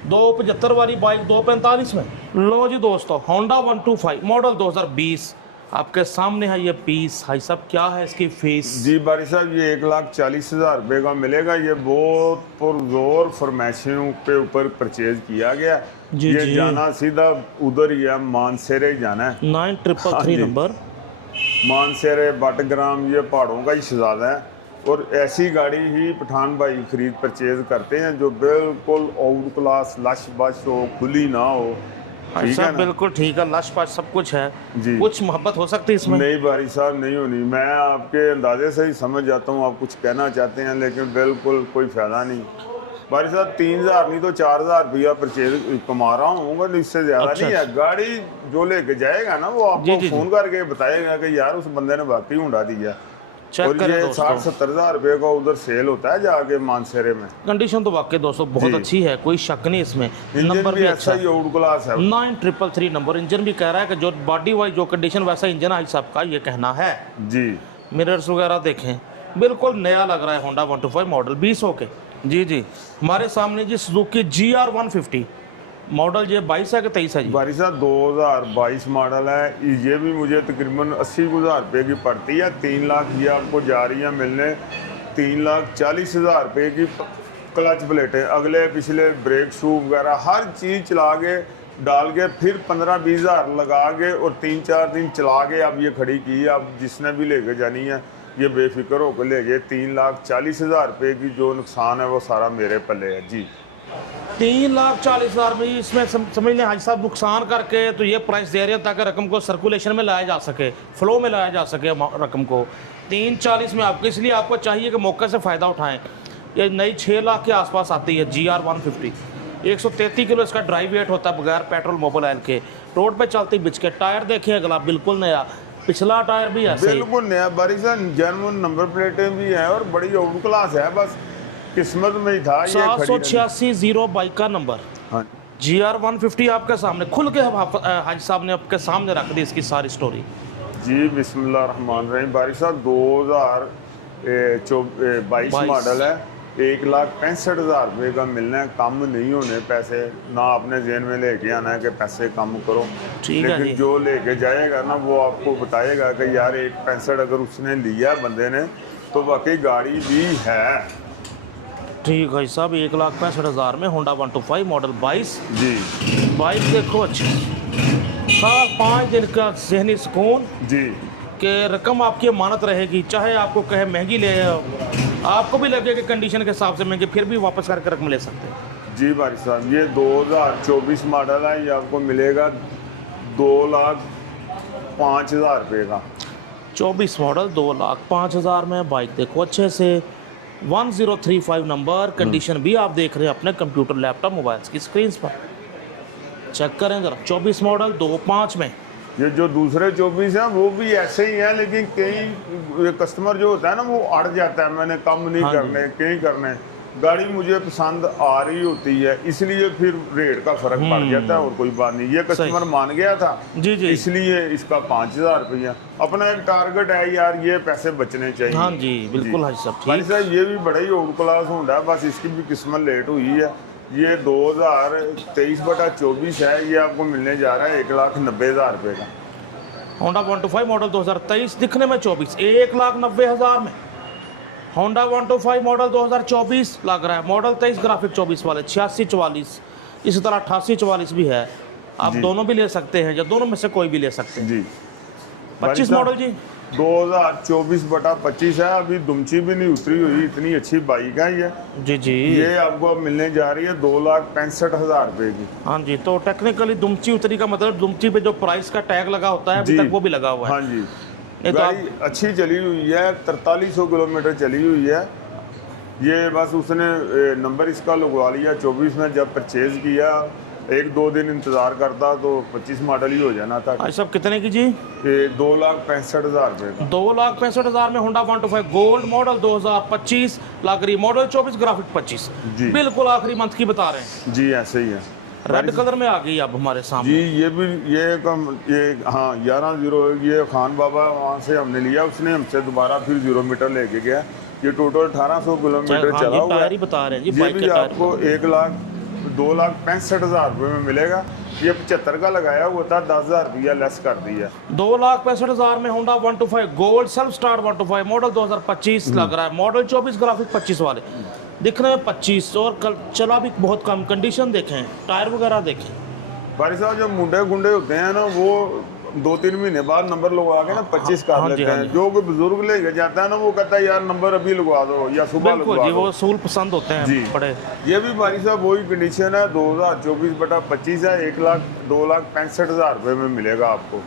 275 वाली बाइक 245 में। लो जी दोस्तों, होंडा 125 मॉडल 2020 आपके सामने है ये पीस। भाई साहब क्या है इसकी फीस? जी बारी साहब, ये 1,40,000 रुपये का मिलेगा। ये बहुत पुरजोर फरमाइशों के ऊपर परचेज किया गया। जी, ये जी। जाना सीधा उधर ही है, मानसेरे जाना है। 9333 जी। नंबर। मानसेरे बटग्राम ये पहाड़ों का ही शहजादा है, और ऐसी गाड़ी ही पठान भाई खरीद परचेज करते हैं जो बिल्कुल आउट क्लास लश बश हो, खुली ना हो। ठीक अच्छा है ना? बिल्कुल ठीक है, लश पाश सब कुछ है। जी। कुछ मोहब्बत हो सकती है इसमें? नहीं बारी साहब, नहीं होनी। मैं आपके अंदाजे से ही समझ जाता हूँ आप कुछ कहना चाहते हैं, लेकिन बिल्कुल कोई फ़ायदा नहीं। बारी साहब 3,000 नहीं तो 4,000 रुपया परचेज कमा रहा हूँ, इससे ज़्यादा अच्छा। नहीं है। गाड़ी जो लेके जाएगा ना, वो जी, आपको जी, फ़ोन करके बताएगा कि यार उस बंदे ने वाकई उड़ा दिया। चेक और करें ये दोस्तों, 60-70,000 रुपये का उधर सेल होता है जाके मानसेरे में। कंडीशन तो वाकई दोस्तों बहुत जी। अच्छी है, कोई शक नहीं इसमें। इंजन नंबर भी भी ऐसा अच्छा ही आउट क्लास है। 9333 नंबर। इंजन भी कह रहा है कि जो बॉडी वाइज जो कंडीशन वैसा इंजन है सबका, ये कहना है। जी मिरर्स वगैरह देखें, बिल्कुल नया लग रहा है। होंडा 125 मॉडल 20 हो के। जी जी, हमारे सामने जी सुजुकी GR 150 मॉडल, ये 22 है कि 23 है जी? बारी साहब 2022 मॉडल है। ये भी मुझे तकरीबन 80,000 रुपये की पड़ती है। 3 लाख ये आपको जा रही है मिलने। 3,40,000 रुपये की क्लच प्लेटें, अगले पिछले ब्रेक शू वगैरह हर चीज़ चला के डाल के, फिर 15-20 हज़ार लगा के और 3-4 दिन चला के अब ये खड़ी की। अब जिसने भी लेके जानी है ये बेफिक्र होकर ले गए। 3,40,000 रुपये की जो नुकसान है वो सारा मेरे पल्ले है। जी 3,40,000 में इसमें समझ लें हाजी साहब नुकसान करके तो ये प्राइस दे रहे हैं ताकि रकम को सर्कुलेशन में लाया जा सके, फ्लो में लाया जा सके रकम को। 3,40,000 में आपको, इसलिए आपको चाहिए कि मौके से फ़ायदा उठाएं। ये नई 6 लाख के आसपास आती है GR 150। 133 किलो इसका ड्राई वेट होता है बगैर पेट्रोल मोबिल ऑयल के। रोड पे चलती बिच के टायर देखिए अगला बिल्कुल नया, पिछला टायर भी ऐसे ही बिल्कुल नया बारिश जर्मन नंबर प्लेटें भी हैं और बड़ी आउट क्लास है, बस किस्मत में ही था ये खड़ी 786 जीरो बाइक का नंबर। हाँ GR 150 आपके सामने खुल के हाजी साहब ने आपके सामने रख दी इसकी सारी स्टोरी। जी बिस्मिल्लाह रहमान रहीम। बारिश साहब 2022 मॉडल है, 1,65,000 रुपये का मिलना है, कम नहीं होने पैसे, ना आपने जेन में लेके आना है कि पैसे कम करो, ठीक है जी। लेकिन जो लेके जाएगा ना वो आपको बताएगा कि यार 1,65,000 अगर उसने लिया बंदे ने तो वाकई गाड़ी भी है। ठीक है साहब, 1,65,000 में होंडा 125 मॉडल 22 जी बाइक देखो अच्छी, 5 दिन का जहनी सुकून जी कि रकम आपकी अमानत रहेगी, चाहे आपको कहे महंगी ले आओ, आपको भी लगे कि कंडीशन के हिसाब से महंगी, फिर भी वापस करके रकम ले सकते हैं। जी बारिश साहब, ये 2024 मॉडल है, ये आपको मिलेगा 2,05,000 रुपये का। 24 मॉडल 2,05,000 में बाइक देखो अच्छे से, 1035 नंबर, कंडीशन भी आप देख रहे हैं अपने कंप्यूटर लैपटॉप मोबाइल की स्क्रीन पर, चेक करें जरा। 24 मॉडल 2,05 में। ये जो दूसरे 24 हैं वो भी ऐसे ही हैं, लेकिन कई कस्टमर जो होता है ना वो अड़ जाता है, मैंने कम नहीं हाँ करने कहीं करने, गाड़ी मुझे पसंद आ रही होती है इसलिए फिर रेट का फर्क पड़ जाता है और कोई बात नहीं। ये कस्टमर मान गया था जी जी, इसलिए इसका 5,000 रुपया अपना एक टारगेट है यार, ये पैसे बचने चाहिए। हाँ जी बिल्कुल हाजी साहब भाई ठीक। साहब ये भी बड़ा ही आउट क्लास होंडा है, बस इसकी भी किस्मत लेट हुई है। ये 2023/24 है, ये आपको मिलने जा रहा है 1,90,000 रुपये का। होंडा 125 मॉडल 2023, दिखने में 24, 1,90,000 में। होंडा 125 मॉडल 2024 लग रहा है, मॉडल 23 ग्राफिक 24 वाले 8644, इसी तरह 8844 भी है, आप जी। दोनों भी ले सकते हैं या दोनों में से कोई भी ले सकते हैं। जी 25 मॉडल जी 2024/25 है, अभी दुमची भी नहीं उतरी हुई, इतनी अच्छी बाइक है ये। जी जी, ये आपको अब मिलने जा रही है 2,65,000 रुपये की। हाँ जी। तो टेक्निकली दुमची उतरी का मतलब दुमची पे जो प्राइस का टैग लगा होता है अभी जी। तक वो भी लगा हुआ है। हाँ जी, नहीं तो गाड़ी अच्छी चली हुई है, 4300 किलोमीटर चली हुई है। ये बस उसने नंबर इसका लगवा लिया 24 में, जब परचेज किया 1-2 दिन इंतज़ार करता तो 25 मॉडल ही हो जाना था। भाई साहब कितने की जी? ये 2,65,000 रुपये का। 2,65,000 में होंडा 125 गोल्ड मॉडल 2025 लग रही, मॉडल 24 ग्राफिक 25, जी। बिल्कुल आखिरी मंथ की बता रहे हैं। जी ऐसे ही है, रेड कलर में आ गई अब हमारे जी। सामने। ये भी ये हाँ 11-0, ये खान बाबा वहाँ से हमने लिया, उसने हमसे दोबारा फिर 0 मीटर लेके गया। ये टोटल 1,800 किलोमीटर हाँ, चला ये हुआ टायर ही बता रहे हैं जी, ये बाइक भी के टायर। आपको 2,65,000 रुपये में मिलेगा। ये 75 का लगाया हुआ था, 10,000 रुपया लेस कर दिया। 2,65,000 में Honda 125 gold self start 125 model 2025 लग रहा है, मॉडल 24 ग्राफिक 25 वाले, दिखने में 25 और कल चला भी बहुत कम। कंडीशन देखें, टायर वगैरह देखें। भाई साहब जो मुंडे गुंडे होते हैं ना वो 2-3 महीने बाद नंबर लगवा के ना 25 कर हाँ जी, लेते हाँ हैं। जी। जो कोई बुजुर्ग लेके जाता है ना वो कहता है यार नंबर अभी लगवा दो या सुबह बिल्कुल लगवा जी, दो। वो सूल पसंद होते हैं जी। बड़े। ये भी भाई साहब वही कंडीशन है, 2024/25 है, 2,65,000 रुपये में मिलेगा आपको।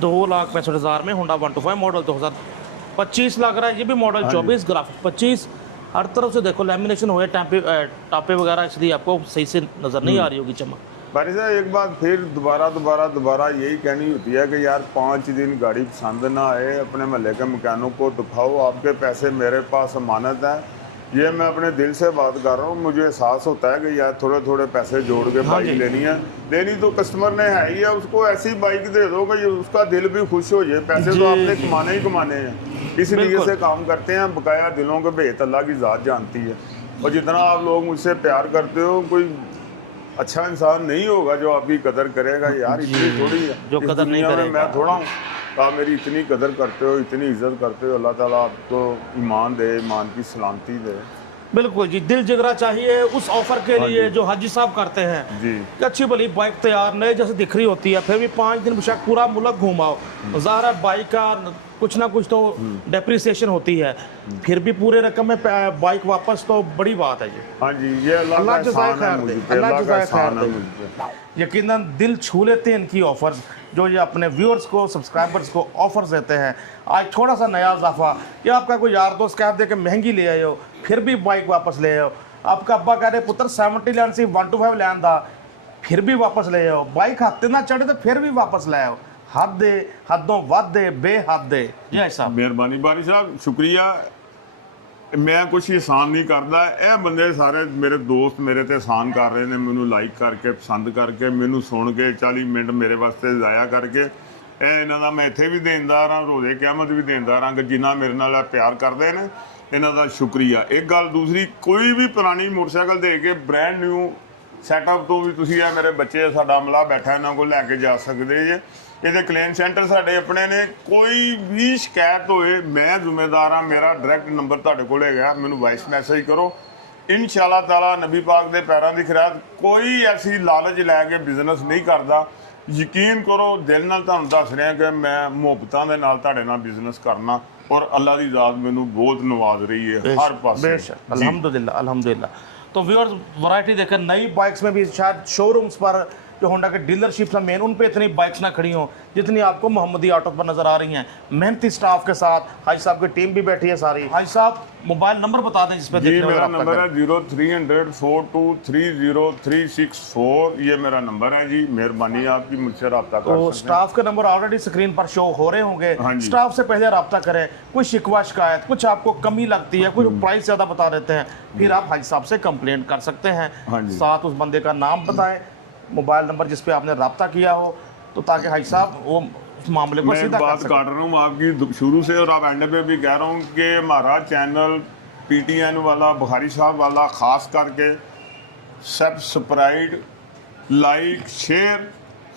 2,65,000 में होंडा 125 मॉडल 2025 लग रहा है, ये भी मॉडल हाँ 24 ग्राफिक 25। हर तरफ से देखो लेमिनेशन हुए, टापे वगैरह, इसलिए आपको सही से नज़र नहीं आ रही होगी चमक। भाई साहब एक बात फिर दोबारा यही कहनी होती है कि यार 5 दिन गाड़ी पसंद ना आए, अपने महल्ले के मकैनिक को दिखाओ, आपके पैसे मेरे पास अमानत है। ये मैं अपने दिल से बात कर रहा हूँ, मुझे एहसास होता है कि यार थोड़े थोड़े पैसे जोड़ के हाँ बाइक जी। लेनी तो कस्टमर ने है ही है, उसको ऐसी बाइक दे दो कि उसका दिल भी खुश हो जाए। पैसे जी, तो आपने जी। कमाने ही कमाने हैं, इस लिए बिल्कुल। से काम करते हैं। बकाया दिलों के भेद अल्लाह की ज़ात जानती है, और जितना आप लोग मुझसे प्यार करते हो, कोई अच्छा इंसान नहीं होगा जो आपकी कदर करेगा। यार इतनी थोड़ी है जो इस कदर नहीं दुनिया में, करेगा। मैं थोड़ा हूँ। आप मेरी इतनी कदर करते हो, इतनी इज्जत करते हो, अल्लाह ताला आपको ईमान दे, ईमान की सलामती दे। बिल्कुल जी, दिल जिगरा चाहिए उस ऑफर के हाँ लिए जी। जो हाजी साहब करते हैं जी कि अच्छी भली बाइक तैयार नए जैसे दिख रही होती है, फिर भी 5 दिन बेशक पूरा मुल्क घुमाओ, ज़ाहिर है बाइक का कुछ ना कुछ तो डेप्रिसिएशन होती है, फिर भी पूरे रकम में बाइक वापस, तो बड़ी बात है जी। हाँ जी, ये अल्लाह अल्लाह का जज़ाए एहसान है खैर मुझ दे, पे, अल्लाह अल्लाह का जज़ाए एहसान खैर है दे। मुझ पे। यकीनन दिल छू लेते हैं इनकी ऑफर्स, जो ये अपने व्यूअर्स को, सब्सक्राइबर्स को ऑफर्स देते हैं। आज थोड़ा सा नया इजाफा कि आपका कोई यार दोस्त कह दे कि महंगी ले आए हो, फिर भी बाइक वापस ले आओ, आपका अब्बा कह रहे पुत्र 70 लैन सी 125 लैन दा फिर भी वापस ले जाओ, बाइक हत्ते ना चढ़े तो फिर भी वापस ले आओ, हद दे हदों वध दे बेहद दे। जी भाई साहब ਮਿਹਰਬਾਨੀ ਬਾਰੀ ਸਾਹਿਬ, ਸ਼ੁਕਰੀਆ। ਮੈਂ ਕੁਛ ਇਹਸਾਨ ਨਹੀਂ ਕਰਦਾ, ਇਹ ਬੰਦੇ ਸਾਰੇ ਮੇਰੇ ਦੋਸਤ ਮੇਰੇ ਤੇ ਇਹਸਾਨ ਕਰ ਰਹੇ ਨੇ, ਮੈਨੂੰ ਲਾਈਕ ਕਰਕੇ ਪਸੰਦ ਕਰਕੇ ਮੈਨੂੰ ਸੁਣ ਕੇ 40 ਮਿੰਟ ਮੇਰੇ ਵਾਸਤੇ ਜ਼ਾਇਆ ਕਰਕੇ। ਇਹ ਇਹਨਾਂ ਦਾ ਮੈਂ ਇੱਥੇ ਵੀ ਦੇਣਦਾਰ ਹਾਂ, ਰੋਜ਼ੇ ਕਿਆਮਤ ਵੀ ਦੇਣਦਾਰ ਹਾਂ, ਜਿੰਨਾ ਮੇਰੇ ਨਾਲ ਪਿਆਰ ਕਰਦੇ ਨੇ ਇਹਨਾਂ ਦਾ ਸ਼ੁਕਰੀਆ। ਇੱਕ ਗੱਲ ਦੂਸਰੀ, ਕੋਈ ਵੀ ਪੁਰਾਣੀ ਮੋਟਰਸਾਈਕਲ ਦੇ ਕੇ ਬ੍ਰੈਂਡ ਨਿਊ ਸੈਟਅਪ ਤੋਂ ਵੀ ਤੁਸੀਂ ਇਹ ਮੇਰੇ ਬੱਚੇ ਸਾਡਾ ਅਮਲਾ ਬੈਠਾ ਇਹਨਾਂ ਕੋਲ ਲੈ ਕੇ ਜਾ ਸਕਦੇ ਜੇ। ਇਹਦੇ ਕਲੇਮ ਸੈਂਟਰ ਸਾਡੇ ਆਪਣੇ ਨੇ, ਕੋਈ ਵੀ ਸ਼ਿਕਾਇਤ ਹੋਏ ਮੈਂ ਜ਼ਿੰਮੇਦਾਰ ਹਾਂ। ਮੇਰਾ ਡਾਇਰੈਕਟ ਨੰਬਰ ਤੁਹਾਡੇ ਕੋਲ ਹੈਗਾ, ਮੈਨੂੰ ਵਾਇਸ ਮੈਸੇਜ ਕਰੋ। ਇਨਸ਼ਾਅੱਲਾ ਤਾਲਾ ਨਬੀ ਪਾਕ ਦੇ ਪੈਰਾਂ ਦੀ ਖਿਰਾਤ, ਕੋਈ ਐਸੀ ਲਾਲਚ ਲੈ ਕੇ ਬਿਜ਼ਨਸ ਨਹੀਂ ਕਰਦਾ। ਯਕੀਨ ਕਰੋ, ਦਿਲ ਨਾਲ ਤੁਹਾਨੂੰ ਦੱਸ ਰਿਹਾ ਕਿ ਮੈਂ ਮੁਹੱਬਤਾਂ ਦੇ ਨਾਲ ਤੁਹਾਡੇ ਨਾਲ ਬਿਜ਼ਨਸ ਕਰਨਾ, और अल्लाह की ज़ात मैनू बहुत नवाज रही है हर पास। बेशक अल्हम्दुलिल्लाह अल्हम्दुलिल्लाह। तो व्यूअर्स वैरायटी देखें, नई बाइक्स में भी शायद शोरूम्स पर जो होंडा के डीलरशिप्स हैं मेन, उन पे इतनी बाइक्स ना खड़ी हों जितनी आपको मोहम्मदी ऑटो पर नज़र आ रही हैं। मेहनती स्टाफ के साथ हाजी साहब की टीम भी बैठी है सारी। हाजी साहब मोबाइल नंबर बता दें जिस पे जी, मेरा नंबर है 0300423364, ये मेरा नंबर है जी। मेहरबानी आपकी, मुझसे रब्ता कर तो स्टाफ के नंबर ऑलरेडी स्क्रीन पर शो हो रहे होंगे। स्टाफ से पहले रब्ता करें, कोई शिकवा शिकायत, कुछ आपको कमी लगती है, कुछ प्राइस ज़्यादा बता देते हैं, फिर आप हाजी साहब से कंप्लेंट कर सकते हैं। साथ उस बंदे का नाम बताएं, मोबाइल नंबर जिस पे आपने रब्ता किया हो, तो ताकि हाजी साहब वो उस मामले को सीधा बात काट रहा हूँ आपकी शुरू से, और आप एंड पे भी कह रहा हूँ कि हमारा चैनल PTN वाला, बुखारी साहब वाला, ख़ास करके सब्सक्राइब लाइक शेयर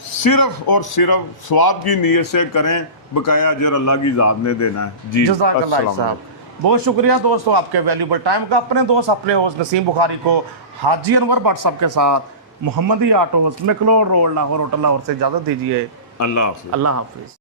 सिर्फ और सिर्फ स्वाब की नीयत से करें, बकाया अजर अल्लाह की ज़ात ने देना है जी। जज़ाकल्लाह साहब, बहुत शुक्रिया दोस्तों आपके वैल्यूबल टाइम का। अपने दोस्त अपने होस्ट नसीम बुखारी को हाजी अनवर भट्ट साहब के साथ Mohammadi autos, McLeod road, Lahore hotel Lahore से इजाज़त दीजिए। अल्लाह हाफ़िज़। अल्लाह हाफिज़।